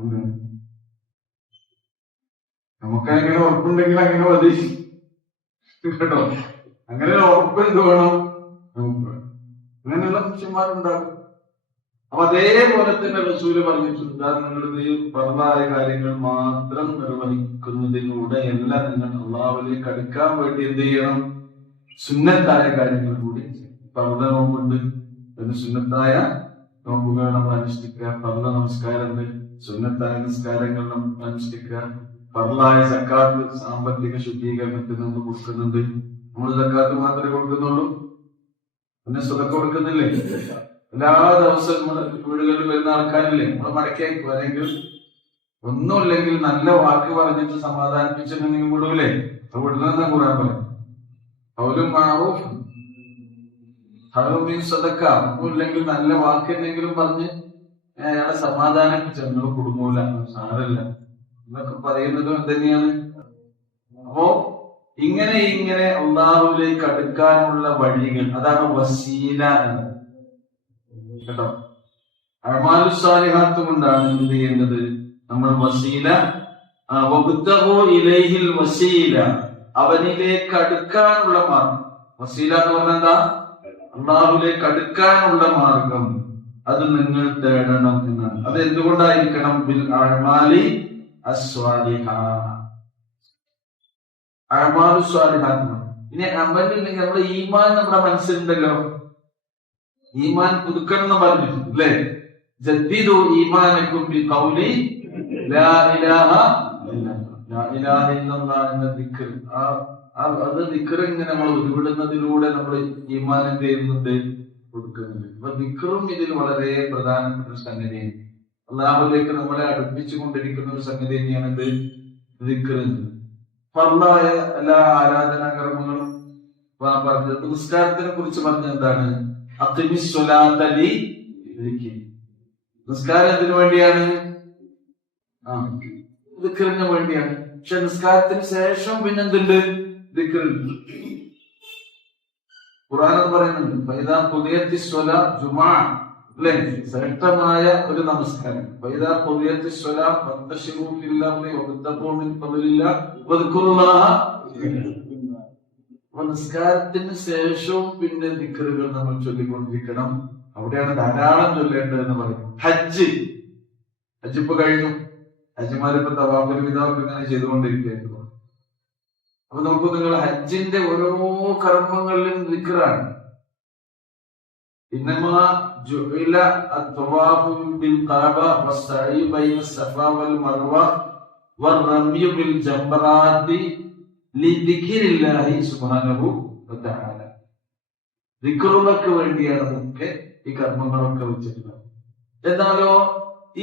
ഉണ്ട്. നമുക്കങ്ങനെ ഉറപ്പുണ്ടെങ്കിൽ അങ്ങനെ മതി കേട്ടോ. അങ്ങനെ ഉറപ്പ് എന്ത് വേണം? നമുക്ക് അങ്ങനെയുള്ള മനുഷ്യന്മാരുണ്ടാകും. അപ്പൊ അതേപോലെ തന്നെ റസൂല് പറഞ്ഞിട്ടുണ്ട്, നിങ്ങളുടെ ഫർളായ കാര്യങ്ങൾ മാത്രം നിർവഹിക്കുന്നതിലൂടെ എല്ലാം നിങ്ങൾ അല്ലാഹുവിലേക്ക് അടുക്കാൻ വേണ്ടി എന്ത് ചെയ്യണം? സുന്നത്തായ കാര്യങ്ങൾ കൂടി. ഫർള നോമ്പുണ്ട്, പിന്നെ സുന്നത്തായ നോമ്പുകൾ നമ്മൾ അനുഷ്ഠിക്കുക. ഫർള നമസ്കാരമുണ്ട്, സുന്നത്തായ നിസ്കാരങ്ങൾ നമ്മൾ അനുഷ്ഠിക്കുക. ഫർളായ സക്കാത്ത് സാമ്പത്തിക ശുദ്ധീകരണത്തിന് നമ്മൾ കൊടുക്കുന്നുണ്ട്. നമ്മൾ സക്കാത്ത് മാത്രമേ കൊടുക്കുന്നുള്ളൂ, പിന്നെ സ്വതക്ക കൊടുക്കുന്നില്ലേ? എല്ലാ ദിവസവും നമ്മുടെ വീടുകളിൽ വരുന്ന ആൾക്കാരില്ലേ, നമ്മൾ മടക്കിയാക്കും. അല്ലെങ്കിൽ ഒന്നുമില്ലെങ്കിൽ നല്ല വാക്ക് പറഞ്ഞിട്ട് സമാധാനിപ്പിച്ചിട്ടുണ്ടെങ്കിൽ വിടൂലേ? അപ്പൊ വിടുന്ന കൂടാൻ പറയും. അവരും മാറൂഫ് സദക്ക. ഒന്നുമില്ലെങ്കിൽ നല്ല വാക്ക് എന്തെങ്കിലും പറഞ്ഞ് അയാളെ സമാധാനിപ്പിച്ച നിങ്ങൾ കുടുങ്ങൂല, സാരല്ല എന്നൊക്കെ പറയുന്നതും എന്തുതന്നെയാണ്. അപ്പോ ഇങ്ങനെ അല്ലാഹുവിലേക്ക് അടുക്കാനുള്ള വഴികൾ, അതാണ് വസീല എന്നത് കേട്ടോ. അഅ്മാലു സ്വാലിഹാത്ത് കൊണ്ടാണ് എന്ത് ചെയ്യേണ്ടത്? നമ്മൾ വസീല ഇലൈഹിൽ വസീല, അവനിലേക്ക് അടുക്കാനുള്ള മാർഗം. വസീല എന്ന് പറഞ്ഞാൽ എന്താ? അല്ലാഹുവിലേക്ക് അടുക്കാനുള്ള മാർഗം അത് നിങ്ങൾ തേടണം എന്നാണ്. അത് എന്തുകൊണ്ടായിരിക്കണം? ബിൽ അഅ്മാലി അസ്വാലിഹ, അഅ്മാലു സ്വാലിഹാത്ത്. ഇനി അമലില്ലെങ്കിൽ നമ്മുടെ ഈമാൻ നമ്മുടെ മനസ്സിലുണ്ടല്ലോ, ഈമാൻ പുതുക്കണം എന്ന് പറഞ്ഞിട്ടുണ്ട് അല്ലേ? ജദ്ദിദു ഈമാനക്കും ബിഖൗലി ലാ ഇലാഹ ഇല്ലല്ലാഹ്. ലാ ഇലാഹ ഇല്ലല്ലാഹ് എന്ന ദിക്ർ, അത് ദിക്ർ ഇങ്ങനെ നമ്മൾ ഉരുവിടുന്നതിലൂടെ നമ്മൾ ഈമാൻ എന്ത് ചെയ്യുന്നുണ്ട്? കൊടുക്കുന്നുണ്ട്. അപ്പൊ ദിക്റും ഇതിൽ വളരെ പ്രധാനപ്പെട്ട ഒരു സംഗതിയാണ്. അല്ലാഹുവിലേക്ക് നമ്മളെ അടുപ്പിച്ചു കൊണ്ടിരിക്കുന്ന ഒരു സംഗതി തന്നെയാണ് ഇത് ദിക്ർ. ഫർളായ എല്ലാ ആരാധനാ കർമ്മങ്ങളും പറഞ്ഞത്. നിസ്കാരത്തിനെ കുറിച്ച് പറഞ്ഞ എന്താണ്? അഖിമിസ് സ്വലാത്ത ലിദിക്രി. നിസ്കാരം എന്തിനു വേണ്ടിയാണ്? ദിക്റിന് വേണ്ടിയാണ്. പക്ഷെ നിസ്കാരത്തിന് ശേഷം പിന്നെന്തുണ്ട്? ദിക്റുണ്ട്. ഖുർആൻ പറയുന്നുണ്ട്, ഫൈദാ ഖുദിയത്തിസ് സ്വലാ ജുമുഅ, അല്ലേ? ശ്രേഷ്ഠമായ ഒരു നമസ്കാരം. ഫൈദാ ഖുദിയത്തിസ് സ്വലാ ഫന്തശിറൂ ഫിൽ അർളി വബ്തഗൂ മിൻ ഫദ്ലില്ലാഹ് വദ്കുറുല്ലാഹ. നിസ്കാരത്തിന് ശേഷവും പിന്നെ ദിക്റുകൾ നമ്മൾ ചൊല്ലിക്കൊണ്ടിരിക്കണം. അവിടെയാണ് ധാരാളം ചൊല്ലേണ്ടത് എന്ന് പറയും. ഹജ്ജ് ഇപ്പൊ കഴിഞ്ഞു. ഹജ്ജിമാരിപ്പോ തവാഫിൽ വിധാവൊക്കെ ഇങ്ങനെ ചെയ്തുകൊണ്ടിരിക്കുകയായിരുന്നു. അപ്പൊ നമുക്ക് നിങ്ങൾ ഹജ്ജിന്റെ ഓരോ കർമ്മങ്ങളിലും ദിക്റാണ്. ഇന്നമാ ജുഇല അത്വാഫു ബിൽ കഅബ വസ്സഈ ബൈന സഫാ വൽ മർവ വറമ്യു ബിൽ ജംറാത്തി ലിദിക്രില്ലാഹി സുബ്ഹാനഹു വതആല. ദിക്റുകൾക്ക് വേണ്ടിയാണ് നമുക്ക് ഈ കർമ്മങ്ങളൊക്കെ വെച്ചിട്ടുള്ളത്. എന്നാലോ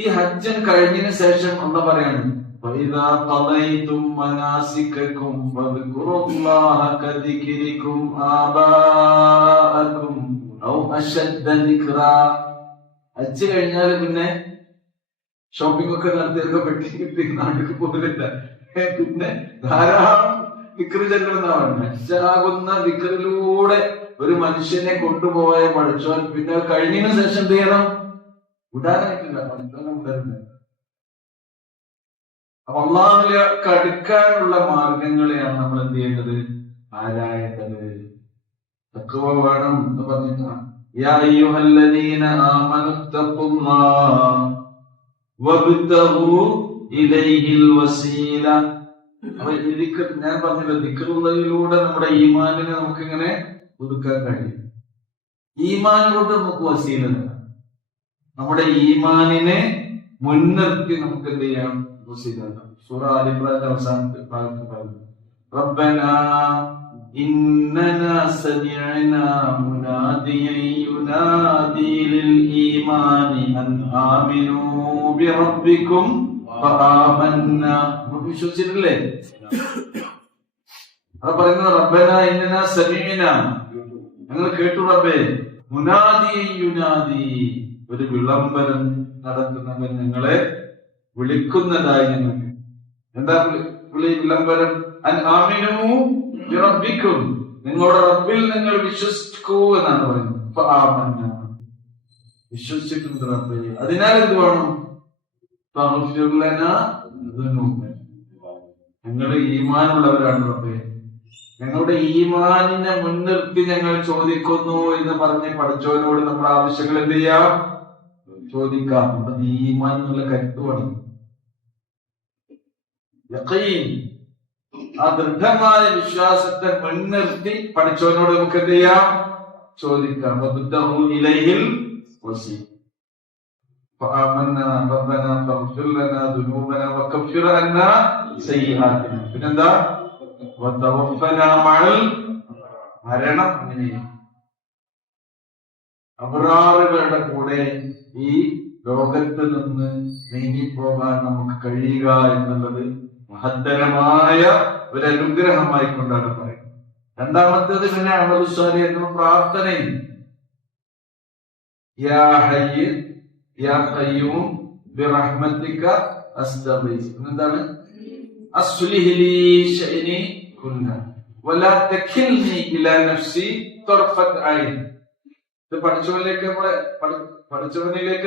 ഈ ഹജ്ജൻ കഴിഞ്ഞതിന് ശേഷം ഒന്ന് പറയാണ്, فَإِذَا قَضَيْتُمْ مَنَاسِكَكُمْ فَاذْكُرُوا اللَّهَ كَذِكْرِكُمْ آبَاءَكُمْ أَوْ أَشَدَّ ذِكْرًا. ഹജ്ജ് കഴിഞ്ഞാൽ പിന്നെ ഷോപ്പിംഗ് ഒക്കെ നടത്തിയൊക്കെ പെട്ടി നാട്ടിൽ പോകില്ല. പിന്നെ ധാരാളം ദിക്റ് ചെല്ലുന്നതാണ്. ഹജ്ജാകുന്ന ദിക്റിലൂടെ ഒരു മനുഷ്യനെ കൊണ്ടുപോയ പഠിച്ചോൻ പിന്നെ കഴിഞ്ഞതിന് ശേഷം എന്ത് ചെയ്യണം? വിടാനായിട്ടില്ല, വിടരുത്. അപ്പൊ അല്ലാഹുവിലേക്ക് അടുക്കാനുള്ള മാർഗങ്ങളെയാണ് നമ്മൾ എന്ത് ചെയ്യേണ്ടത്? ആരായേണ്ടത്. തഖ്വ വേണം എന്ന് പറഞ്ഞിട്ടാണ്. യാ അയ്യുഹല്ലദീന ആമനുത്തഖുല്ലാഹ വബ്തഗൂ ഇലൈഹിൽ വസീല. അപ്പൊ ഈ ദിക്ർ ഞാൻ പറഞ്ഞല്ലോ, ദിക്റുള്ളതിലൂടെ നമ്മുടെ ഈമാനിനെ നമുക്ക് ഇങ്ങനെ പുതുക്കാൻ കഴിയും. ഈമാൻ കൊണ്ട് നമുക്ക് വസീല, നമ്മുടെ ഈമാനിനെ മുൻനിർത്തി നമുക്ക് എന്ത് ചെയ്യാം? സൂറ ആൽ ഇംറാന്റെ അവസാനത്തെ ഭാഗത്ത് പറഞ്ഞു, റബ്ബനാ ഇന്നനാ സമിഅനാ മുനാദിയൻ യുനാദി ലിൽ ഈമാനി അൻ ആമിനൂ ബിറബ്ബികും ഫആമന്നാ. വിശ്വസിച്ചിട്ടില്ലേ? അത് പറയുന്നത് റബ്ബനാ ഇന്നനാ സമിഅനാ, ഞങ്ങൾ കേട്ടു റബ്ബേ, മുനാദിയൻ യുനാദി, ഒരു വിളംബരം നടത്തുന്നവൻ ഞങ്ങളെ വിളിക്കുന്നതായി ഞങ്ങൾക്ക്. എന്താ വിളംബരം? അൻ ആമിനൂ ബിറബ്ബികും, നിങ്ങളുടെ റബ്ബിൽ നിങ്ങൾ വിശ്വസിക്കൂ എന്നാണ് പറയുന്നത്. ഫആമന്നാ, വിശ്വസിച്ചിട്ടുണ്ട് റബ്ബേ. അതിനാൽ എന്ത് വേണം? ഫഗ്ഫിർ ലനാ ദുനൂബന, ഞങ്ങളുടെ ഈമാനുള്ളവരാണ് റബ്ബേ, ഞങ്ങളുടെ ഈമാനിനെ മുൻനിർത്തി ഞങ്ങൾ ചോദിക്കുന്നു എന്ന് പറഞ്ഞ് പഠിച്ചവനോട് നമ്മുടെ ആവശ്യങ്ങൾ എന്ത് ചെയ്യാം? ചോദിക്കാം. അത് ഈമാൻ എന്നുള്ള കരുത്തുമാണ്. യഖീൻ, ആ ദൃഢമായ വിശ്വാസത്തെ മുൻനിർത്തി പഠിച്ചവനോട് നമുക്ക് എന്ത് ചെയ്യാം? ചോദിക്കാം. വബ്തഗൂ ഇലൈഹിൽ വസീല. ഫആമന്നാ റബ്ബനാ ഫഗ്ഫിർ ലനാ ദുനൂബനാ വകഫിർ അന്നാ സയ്യിആതിനാ. പിന്നെന്താ? വതവഫനാ മഅൽ, മരണം അങ്ങനെയാണ്. അബ്റാറുകളുടെ കൂടെ ഈ ലോകത്ത് നിന്ന് നീങ്ങിപ്പോകാൻ നമുക്ക് കഴിയുക എന്നുള്ളത് മഹത്തരമായ ഒരു അനുഗ്രഹമായി കൊണ്ടാണ് പറയുന്നത്. രണ്ടാമത്തേത് പിന്നെ അമലു സ്വാലിഹ് എന്ന പ്രാർത്ഥനയും. യാ ഹയ്യ് യാ ഖയ്യൂം ബിറഹ്മതിക അസ്തഗീസ്. എന്താണ്? അസ്ലിഹ് ലീ ശഅനി കുല്ലഹു വലാ തകിൽനി ഇലാ നഫ്സി തർഫത് ഐൻ. ഇത് പഠിച്ചവനിലേക്ക്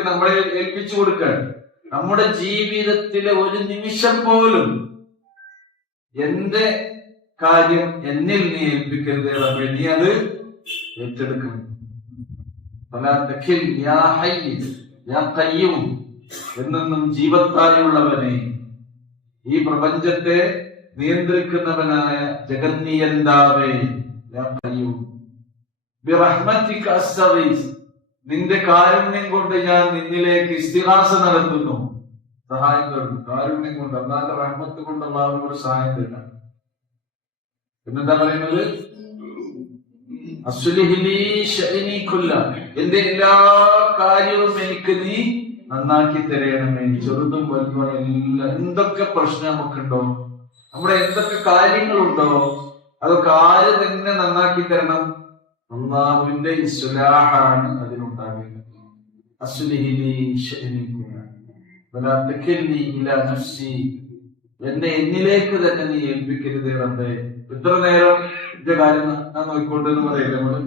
നമ്മളെ ഏൽപ്പിച്ചു കൊടുക്കാൻ. നമ്മുടെ ജീവിതത്തിലെ ഒരു നിമിഷം പോലും എന്റെ കാര്യം എന്നിൽ നീ ഏൽപ്പിക്കരുത് റബ്ബേ, നീ അത് ഏറ്റെടുക്കണം. എന്നും ജീവത്തായുള്ളവനെ, ഈ പ്രപഞ്ചത്തെ നിയന്ത്രിക്കുന്നവനായ ജഗന്നിയന്താവേ, നിന്റെ കാരുണ്യം കൊണ്ട് ഞാൻ നിന്നിലേക്ക് ഇസ്തിഗാസ നടത്തുന്നു, സഹായം തേടുന്നു. കാരുണ്യം കൊണ്ട്, അല്ലാതെ റഹ്മത്ത് കൊണ്ട് അല്ലാഹുവിനോട് സഹായം തേടാം. പിന്നെന്താ പറയുന്നത്? അസ്ലിഹ് ലീ ശഅനി കുല്ലഹു, എന്റെ എല്ലാ കാര്യവും എനിക്ക് നീ നന്നാക്കി തരണമേ. ചെറുതും വലുതും എല്ലാം, എന്തൊക്കെ പ്രശ്നം നമുക്കുണ്ടോ നമ്മുടെ എന്തൊക്കെ കാര്യങ്ങളുണ്ടോ അതൊക്കെ ആര് തന്നെ നന്നാക്കി തരണം? അള്ളാഹുവിന്റെ ഇസ്ലാഹാണ് അതിനുണ്ടാവേണ്ടത്. എന്നെ എന്നിലേക്ക് തന്നെ നീ ഏൽപ്പിക്കരുതേ റബ്ബേ. ഇത്ര നേരം എന്റെ കാര്യം ഞാൻ നോക്കിക്കൊണ്ടെന്ന് പറയില്ല നമ്മള്.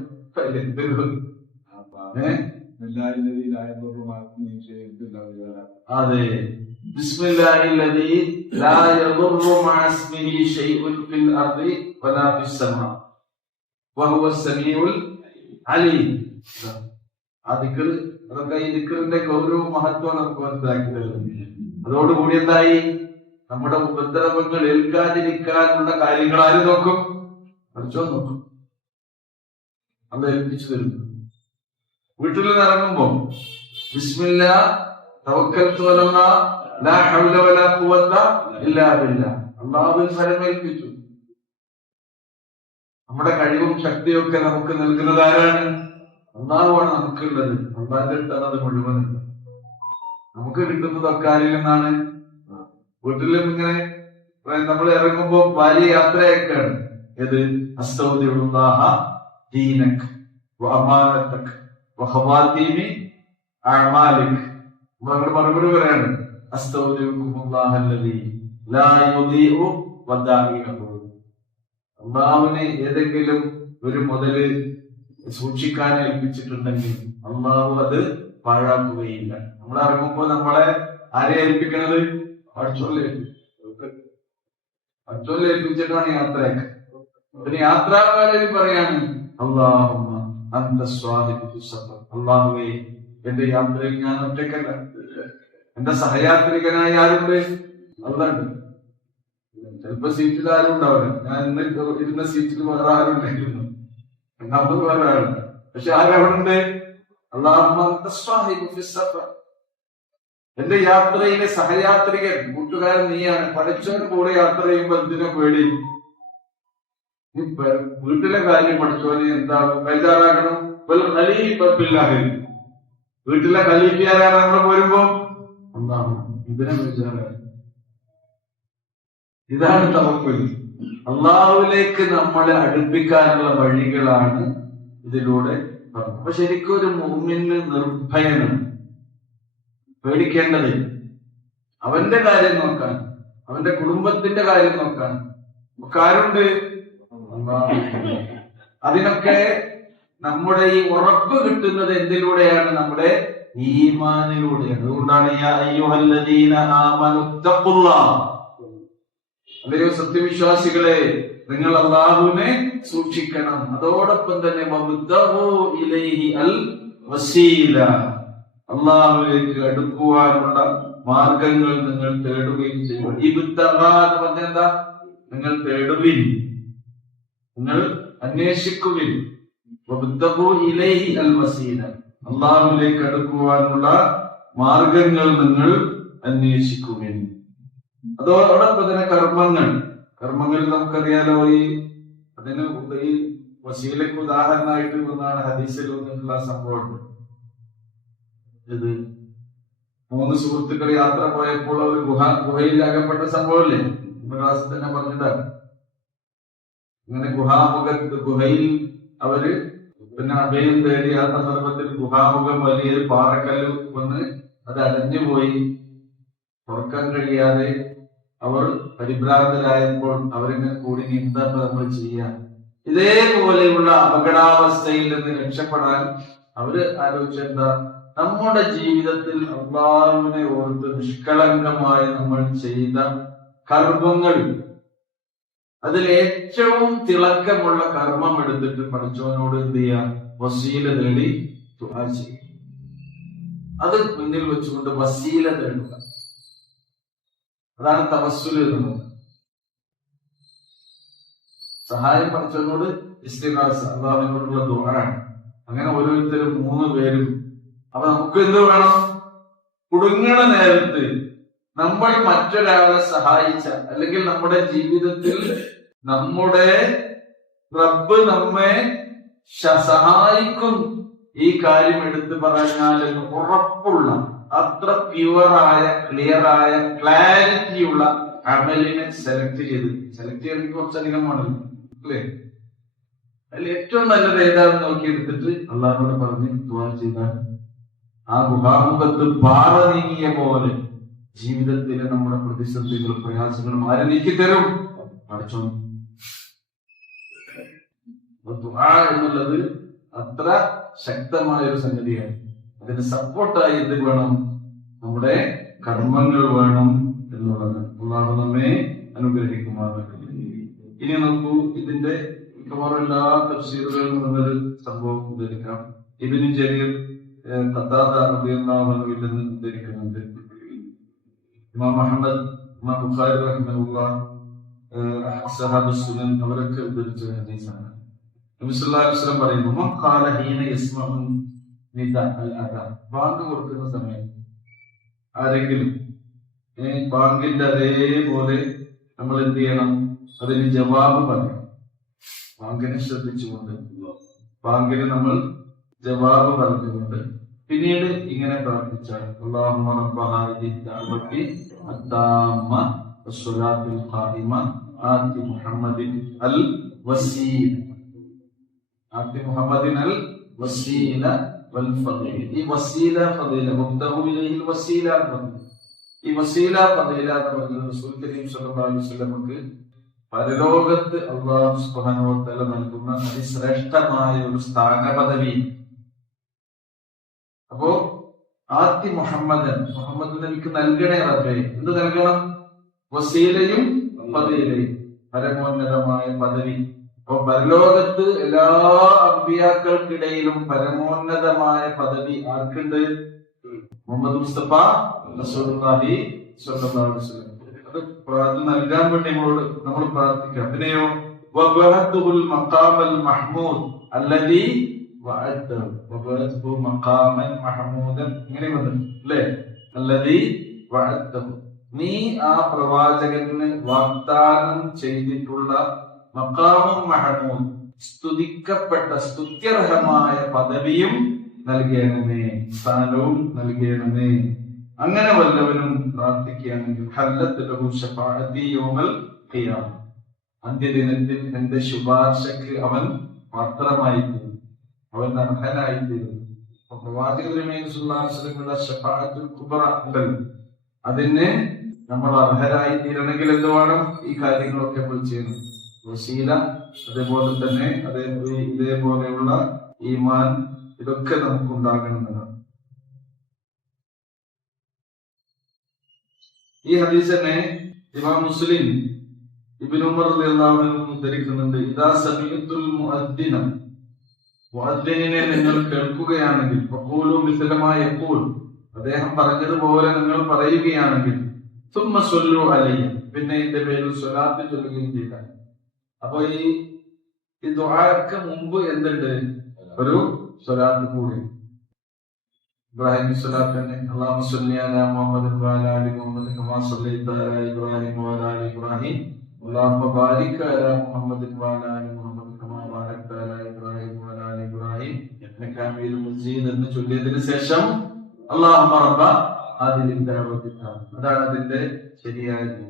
അതെ, ബിസ്മില്ലാഹില്ലദീ ലാ യദുറു മഅ ഇസ്മിഹി ശൈഉൻ ഫിൽ അർദി വലാ ഫിസ് സമാ വഹുവസ് സമീഉൽ അലീം. ആ ദിക്ർ, അതൊക്കെ ഈ ദിക്റിന്റെ ഗൗരവവും മഹത്വം നമുക്ക് മനസ്സിലാക്കി തരുന്നു. അതോടുകൂടി എന്തായി? നമ്മുടെ ഉപദ്രവങ്ങൾ ഏൽക്കാതിരിക്കാനുള്ള കാര്യങ്ങൾ ആര് നോക്കും? പഠിച്ചോ നോക്കും. അത് ഏൽപ്പിച്ചു തരുന്നു. വീട്ടിൽ നിന്ന് ഇറങ്ങുമ്പോ ബിസ്മില്ലാ തവക്കൽതു അലല്ലാഹ് ലാ ഹൗല വലാ ഖുവത ഇല്ലാ ബില്ലാഹ്, അല്ലാഹുവിൽ ഫലമേൽപ്പിച്ചു. നമ്മുടെ കഴിവും ശക്തിയും ഒക്കെ നമുക്ക് നൽകുന്നത് ആരാണ്? അല്ലാഹുവാണ് നമുക്കുള്ളത്. അല്ലാഹുവിന്റെ അടുത്താണ് അത് മുഴുവനുള്ളത്. നമുക്ക് കിട്ടുന്നതൊക്കെ ആരിൽ നിന്നാണ്? വീട്ടിലും ഇങ്ങനെ നമ്മൾ ഇറങ്ങുമ്പോ വലിയ യാത്രയൊക്കെയാണ്. ഏത്? അസ്തൗദിഉല്ലാഹ ദീനക വഅമാനതക വഖവാതീമി അഅമാലിക. നമ്മൾ മറുപടി പറയാണ് അസ്തൗദിഉല്ലാഹ അല്ലദീ ലാ യുദീഉ വദാഇഹു. അല്ലാഹുവിനെ ഏതെങ്കിലും ഒരു മുതല് സൂക്ഷിക്കാൻ ഏൽപ്പിച്ചിട്ടുണ്ടെങ്കിൽ അല്ലാഹു അത് പാഴാക്കുകയില്ല. നമ്മൾ ഇറങ്ങുമ്പോൾ നമ്മളെ ആരെ ഏൽപ്പിക്കണത്? പഠിച്ചോലെ ഏൽപ്പിച്ചിട്ടാണ് യാത്രയൊക്കെ. പിന്നെ യാത്രാകാലം പറയാണ് അല്ലാഹുമ്മ അന്ത സ്വാഹിബു ഫിസ്സഫർ. അല്ലാഹുവേ, എന്റെ യാത്രയിൽ ഞാൻ ഒറ്റയ്ക്കല്ല, എന്റെ സഹയാത്രികനായി ആരുണ്ട്? അല്ലാഹുണ്ട്. ചിലപ്പോ സീറ്റിൽ ആരും ഉണ്ടാവില്ല. ഞാൻ ഇന്ന് ഇരുന്ന സീറ്റിൽ വേറെ ആരും ഉണ്ടായിരുന്നു, നമ്മൾ വേറെ ആളുണ്ട്. പക്ഷെ ആരവിടെ? അല്ലാഹുമ്മ അന്ത സ്വാഹിബു ഫിസ്സഫർ. എന്റെ യാത്രയിലെ സഹയാത്രികൻ, കൂട്ടുകാരൻ നീയാണ്. പഠിച്ചവന് കൂടെ യാത്ര ചെയ്യുമ്പോൾ എന്തിനാ പേടി? വീട്ടിലെ കാര്യം പഠിച്ചവന് എന്താ ബേജാറാകണം? വീട്ടിലെ ഖലീഫയാരാണ് നമ്മൾ പോരുമ്പോ ഇതിനെ ബേജാറാണ്. ഇതാണ് തവക്കുൽ. അള്ളാഹുവിലേക്ക് നമ്മളെ അടുപ്പിക്കാനുള്ള വഴികളാണ് ഇതിലൂടെ. അപ്പൊ ശരിക്കും ഒരു മുഅ്മിന് നിർഭയനാണ്, പേടിക്കേണ്ടത് അവന്റെ കാര്യം നോക്കാൻ, അവന്റെ കുടുംബത്തിന്റെ കാര്യം നോക്കാൻ ആരുണ്ട്? അതിനൊക്കെ നമ്മുടെ ഈ ഉറപ്പ് കിട്ടുന്നത് എന്തിലൂടെയാണ്? നമ്മുടെ ഈമാനിലൂടെയാണ്. അതുകൊണ്ടാണ് യാ അയ്യുഹല്ലദീന ആമനു തഖുല്ലാഹ്, അല്ലയോ സത്യവിശ്വാസികളെ, നിങ്ങൾ അല്ലാഹുവിനെ സൂക്ഷിക്കണം. അതോടൊപ്പം തന്നെ വബ്തഗൂ ഇലൈഹി അൽ വസീല, അല്ലാഹുവിലേക്ക് അടുക്കുവാനുള്ള മാർഗങ്ങൾ നിങ്ങൾ തേടുകയും ചെയ്യും. ഇബ്തഗാ എന്ന് പറഞ്ഞാൽ എന്താ? നിങ്ങൾ തേടുവിൻ, നിങ്ങൾ അന്വേഷിക്കുവിൻ. വബ്തഗൂ ഇലൈഹി അൽ വസീല, അല്ലാഹുവിലേക്ക് അടുക്കുവാനുള്ള മാർഗങ്ങൾ നിങ്ങൾ അന്വേഷിക്കുവിൻ. അതോടൊപ്പം തന്നെ കർമ്മങ്ങൾ നമുക്കറിയാലോ. അതിന് ഈ വസീലയ്ക്ക് ഉദാഹരണമായിട്ട് ഒന്നാണ് ഹദീസിൽ വന്നിട്ടുള്ള സംഭവം. ഇത് 3 സുഹൃത്തുക്കൾ യാത്ര പോയപ്പോൾ അവർ ഗുഹയിൽ അകപ്പെട്ട സംഭവമില്ലേ? ക്ലാസ്സിൽ തന്നെ പറഞ്ഞതാണ്. ഇങ്ങനെ ഗുഹയിൽ അവര് പിന്നെ അഭയം തേടി ആ സന്ദർഭത്തിൽ ഗുഹാമുഖം വലിയൊരു പാറക്കല്ല് വന്ന് അത് അടഞ്ഞുപോയി. തുറക്കാൻ കഴിയാതെ അവർ പരിഭ്രാന്തരായപ്പോൾ അവരിങ്ങനെ കൂടി എന്താ നമ്മൾ ചെയ്യാൻ? ഇതേപോലെയുള്ള അപകടാവസ്ഥയിൽ നിന്ന് രക്ഷപ്പെടാൻ അവര് ആലോചിച്ചെന്താ? നമ്മുടെ ജീവിതത്തിൽ അല്ലാഹുവിനെ ഓർത്ത് നിഷ്കളങ്കമായി നമ്മൾ ചെയ്ത കർമ്മങ്ങൾ, അതിൽ ഏറ്റവും തിളക്കമുള്ള കർമ്മം എടുത്തിട്ട് പഠിച്ചവനോട് എന്ത് ചെയ്യാം? വസീല തേടി ദുആ ചെയ്യും. അത് മുന്നിൽ വെച്ചുകൊണ്ട് വസീല തേടുക, അതാണ് തവസ്സുൽ എന്നുള്ളത്. സഹായം പഠിച്ചവനോട് ഇസ്തിഗാസ, അല്ലാഹുവിനോടുള്ള ദുആണ്. അങ്ങനെ ഓരോരുത്തരും 3 പേരും. അപ്പൊ നമുക്ക് എന്ത് വേണം? കുടുങ്ങണ നേരത്ത് നമ്മൾ മറ്റൊരാളെ സഹായിച്ച, അല്ലെങ്കിൽ നമ്മുടെ ജീവിതത്തിൽ നമ്മുടെ റബ്ബ് നമ്മെ സഹായിക്കും, ഈ കാര്യം എടുത്തു പറഞ്ഞാലെന്ന് ഉറപ്പുള്ള, അത്ര പ്യുവറായ, ക്ലിയറായ, ക്ലാരിറ്റിയുള്ള അമലിനെ സെലക്ട് ചെയ്യാൻ കുറച്ചധികം വേണം അല്ലേ? അതിൽ ഏറ്റവും നല്ലത് ഏതാണെന്ന് നോക്കിയെടുത്തിട്ട് അള്ളാഹുവോട് പറഞ്ഞ് ദുആ ചെയ്താൽ ആ ഗുഹാമുഖത്ത് പാറ നീങ്ങിയ പോലെ ജീവിതത്തിലെ നമ്മുടെ പ്രതിസന്ധികളും പ്രയാസങ്ങളും ആരെ നീക്കിത്തരും? പഠിച്ചോ. ദുആ എന്നുള്ളത് അത്ര ശക്തമായ ഒരു സംഗതിയാണ്. അതിന് സപ്പോർട്ടായി എന്ത് വേണം? നമ്മുടെ കർമ്മങ്ങൾ വേണം എന്നുള്ളത്. അള്ളാഹു നമ്മെ അനുഗ്രഹിക്കുമാറാകട്ടെ. ഇനി നോക്കൂ, ഇതിന്റെ മിക്കവാറും എല്ലാ തഫ്സീറുകളിലും നിന്നൊരു സംഭവം ഉദ്ധരിക്കാം. ഇബ്നു ജരീർ ഖത്താദ റളിയല്ലാഹു അൻഹു നിന്ന് ഉദ്ധരിക്കുന്നുണ്ട്. ഇമാം അഹ്മദ്, ഇമാം ബുഖാരി റഹിമഹുല്ലാഹ്, അസ്ഹാബുസ് സുനൻ അവരൊക്കെ ഉദ്ധരിച്ച ഹദീസാണ്. നബി സല്ലല്ലാഹു അലൈഹി വസല്ലം പറയുന്നു, മൻ ഖാല ഹീന യസ്മഉ നിദാ അൽ അദാ, ബാങ്ക് കൊടുക്കുന്ന സമയം ആരെങ്കിലും ബാങ്കിന്റെ അതേപോലെ നമ്മൾ എന്ത് ചെയ്യണം? അതിന് ജവാബ് പറയണം. ബാങ്കിനെ ശ്രദ്ധിച്ചുകൊണ്ട്, ബാങ്കിന് നമ്മൾ ജവാബ് പറഞ്ഞുകൊണ്ട് പിന്നീട് ഇങ്ങനെ പ്രാർത്ഥിച്ചാൽ അല്ലാഹുമ്മ റബ്ബ ഹാദിഹി ദഅവതി അത്താമ്മ വസ്സലാത്തുൽ ഖായിമ ആതി മുഹമ്മദിൻ അൽ വസീല, ആതി മുഹമ്മദിൻ അൽ വസീല വൽ ഫളീല. ഈ വസീല ഫളീല മുബ്തഹു ഇലൈഹിൽ വസീല, ഈ വസീല ഫളീല എന്ന് പറയുന്നത് റസൂൽ കരീം സ്വല്ലല്ലാഹു അലൈഹി വസല്ലമക്ക് പരലോകത്ത് അല്ലാഹു സുബ്ഹാനഹു വ തആല നൽകുന്ന അതിശ്രേഷ്ഠമായ ഒരു സ്ഥാന പദവി. അപ്പോ ആത്തി മുഹമ്മദ് നബിക്ക് നൽകണേ റബ്ബേ. എന്ത് നൽകണം? വസീലയും ഫളീലയും, പരമോന്നതമായ പദവി. അപ്പൊ പരലോകത്ത് എല്ലാ അമ്പിയാക്കൾക്കിടയിലും പരമോന്നതമായ പദവി ആർക്കുണ്ട്? മുഹമ്മദ് മുസ്തഫ റസൂലുള്ളാഹി സ്വല്ലല്ലാഹു അലൈഹി വസല്ലം. അത് നൽകാൻ വേണ്ടി നമ്മൾ പ്രാർത്ഥിക്കാം. പിന്നെയോ വബഅത്തുൽ മഖാമൽ മഹ്മൂദ് അല്ലദീ വഅദഹു, വബഅത്തുഹു മഖാമൻ മഹ്മൂദൻ, ഇങ്ങനെ വന്നില്ലേ? അല്ലദീ വഅദഹു, നീ ആ പ്രവാചകന് വാഗ്ദാനം ചെയ്തിട്ടുള്ള മഖാമും മഹ്മൂദ്, സ്തുതിക്കപ്പെട്ട സ്തുത്യർഹമായ പദവിയും നൽകണമേ, സ്ഥാനവും നൽകണമേ. അങ്ങനെ വല്ലവനും പ്രാർത്ഥിക്കുകയാണെങ്കിൽ ഹല്ലത്ത് ലഹു ശഫാഅത്തി യൗമൽ ഖിയാമ, അന്ത്യദിനത്തിൽ എന്റെ ശുപാർശക്ക് അവൻ പാത്രമായിത്തീരും, അവൻ അർഹനായിത്തീരും. പ്രവാചകരുടെ ശഫാഅത്തുൽ കുബ്ര ഉണ്ടല്ലോ, അതിന് നമ്മൾ അർഹരായി തീരണമെങ്കിൽ എന്ത് വേണം? ഈ കാര്യങ്ങളൊക്കെ നമ്മൾ ചെയ്യണം. വസീല, അതേപോലെ തന്നെ ഇതേപോലെയുള്ള ഈമാൻ, ഇതൊക്കെ നമുക്കുണ്ടാകണമെന്നാണ്. ഈ ഹദീസ് തന്നെ ഇമാം മുസ്ലിം ഇബ്നു ഉമർ റളിയല്ലാഹു അൻഹു ഉദ്ധരിക്കുന്നുണ്ട്. ഇദാ സമീഅത്തുൽ മുഅദ്ദിന, മുഅദ്ദിനെ നിങ്ങൾ കേൾക്കുകയാണെങ്കിൽ, ഫഖൂലു മിസ്ല മാ യഖൂൽ, അദ്ദേഹം പറഞ്ഞതുപോലെ നിങ്ങൾ പറയുകയാണെങ്കിൽ, സുമ്മ സ്വല്ലു അലയ്യ, പിന്നെ എന്റെ പേരിൽ സ്വലാത്ത് ചൊല്ലുകയും ചെയ്താൽ. അപ്പൊ ഈ ദുആക്ക് മുമ്പ് എന്തുണ്ട്? ഒരു സ്വലാത്ത് കൂടി. ഇബ്രാഹിം സ്വലാത്ത് തന്നെ, അല്ലാഹുമ്മ സ്വല്ലി അലാ മുഹമ്മദ് വഅലാ ആലി മുഹമ്മദ് കമാ സ്വല്ലൈത അലാ ഇബ്രാഹിം വഅലാ ആലി ഇബ്രാഹിം അല്ലാഹുമ്മ ബാരിക് അലാ മുഹമ്മദ് വഅലാ ആലി മുഹമ്മദ് കമാ ബാരക്ത അലാ ഇബ്രാഹിം വഅലാ ആലി ഇബ്രാഹിം ഇന്നക ഹമീദും മജീദ് എന്ന് ചൊല്ലിയതിനു ശേഷം അല്ലാഹുമ്മ റബ്ബ ഹാദിഹി ദഅവതി, അതാണ് അതിന്റെ ശരിയായ രീതി.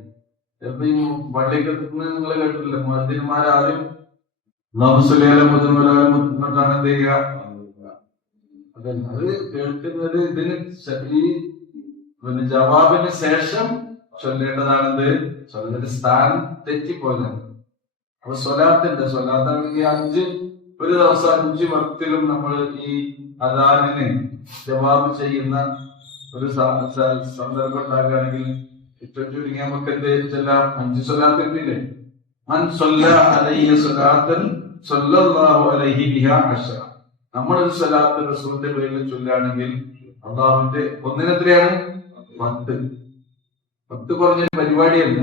ഇപ്പൊ ഈ പള്ളിക്കത്ത് നിങ്ങൾ കേട്ടിട്ടില്ല, മുഅദ്ദിൻമാർ ആദ്യം അല്ലാഹുമ്മ സ്വല്ലി അലാ മുഹമ്മദ് വഅലാ ആലി മുഹമ്മദ് എന്നിട്ടാണ് എന്ത് ചെയ്യുക? അത് കേൾക്കുന്നത് ഇതിന് പിന്നെ ജവാബിന് ശേഷം ചൊല്ലേണ്ടതാണെന്ത്? ചൊല്ലേണ്ട സ്ഥാനം തെറ്റിപ്പോയതാണ്. അപ്പൊ സ്വലാത്താണെങ്കിൽ ഒരു ദിവസം 5 വക്തിലും നമ്മൾ ഈ അദാനിന് ജവാബ് ചെയ്യുന്ന ഒരു സന്ദർഭം ഉണ്ടാകുകയാണെങ്കിൽ ഏറ്റവും ചുരുങ്ങി നമുക്ക് എന്ത് ചെല്ലാം? 5 സ്വലാത്ത് കിട്ടില്ലേ? മൻ സ്വല്ല അലൈഹി സ്വലാത്തൻ സ്വല്ലല്ലാഹു അലൈഹി ബിഹാ അശ്റ, നമ്മളൊരു സ്വലാത്ത് റസൂലിന്റെ പേരിൽ ചൊല്ലുകയാണെങ്കിൽ അള്ളാഹുവിന്റെ ഒന്നിനെത്രയാണ്? 10 കുറഞ്ഞൊരു പരിപാടിയല്ല.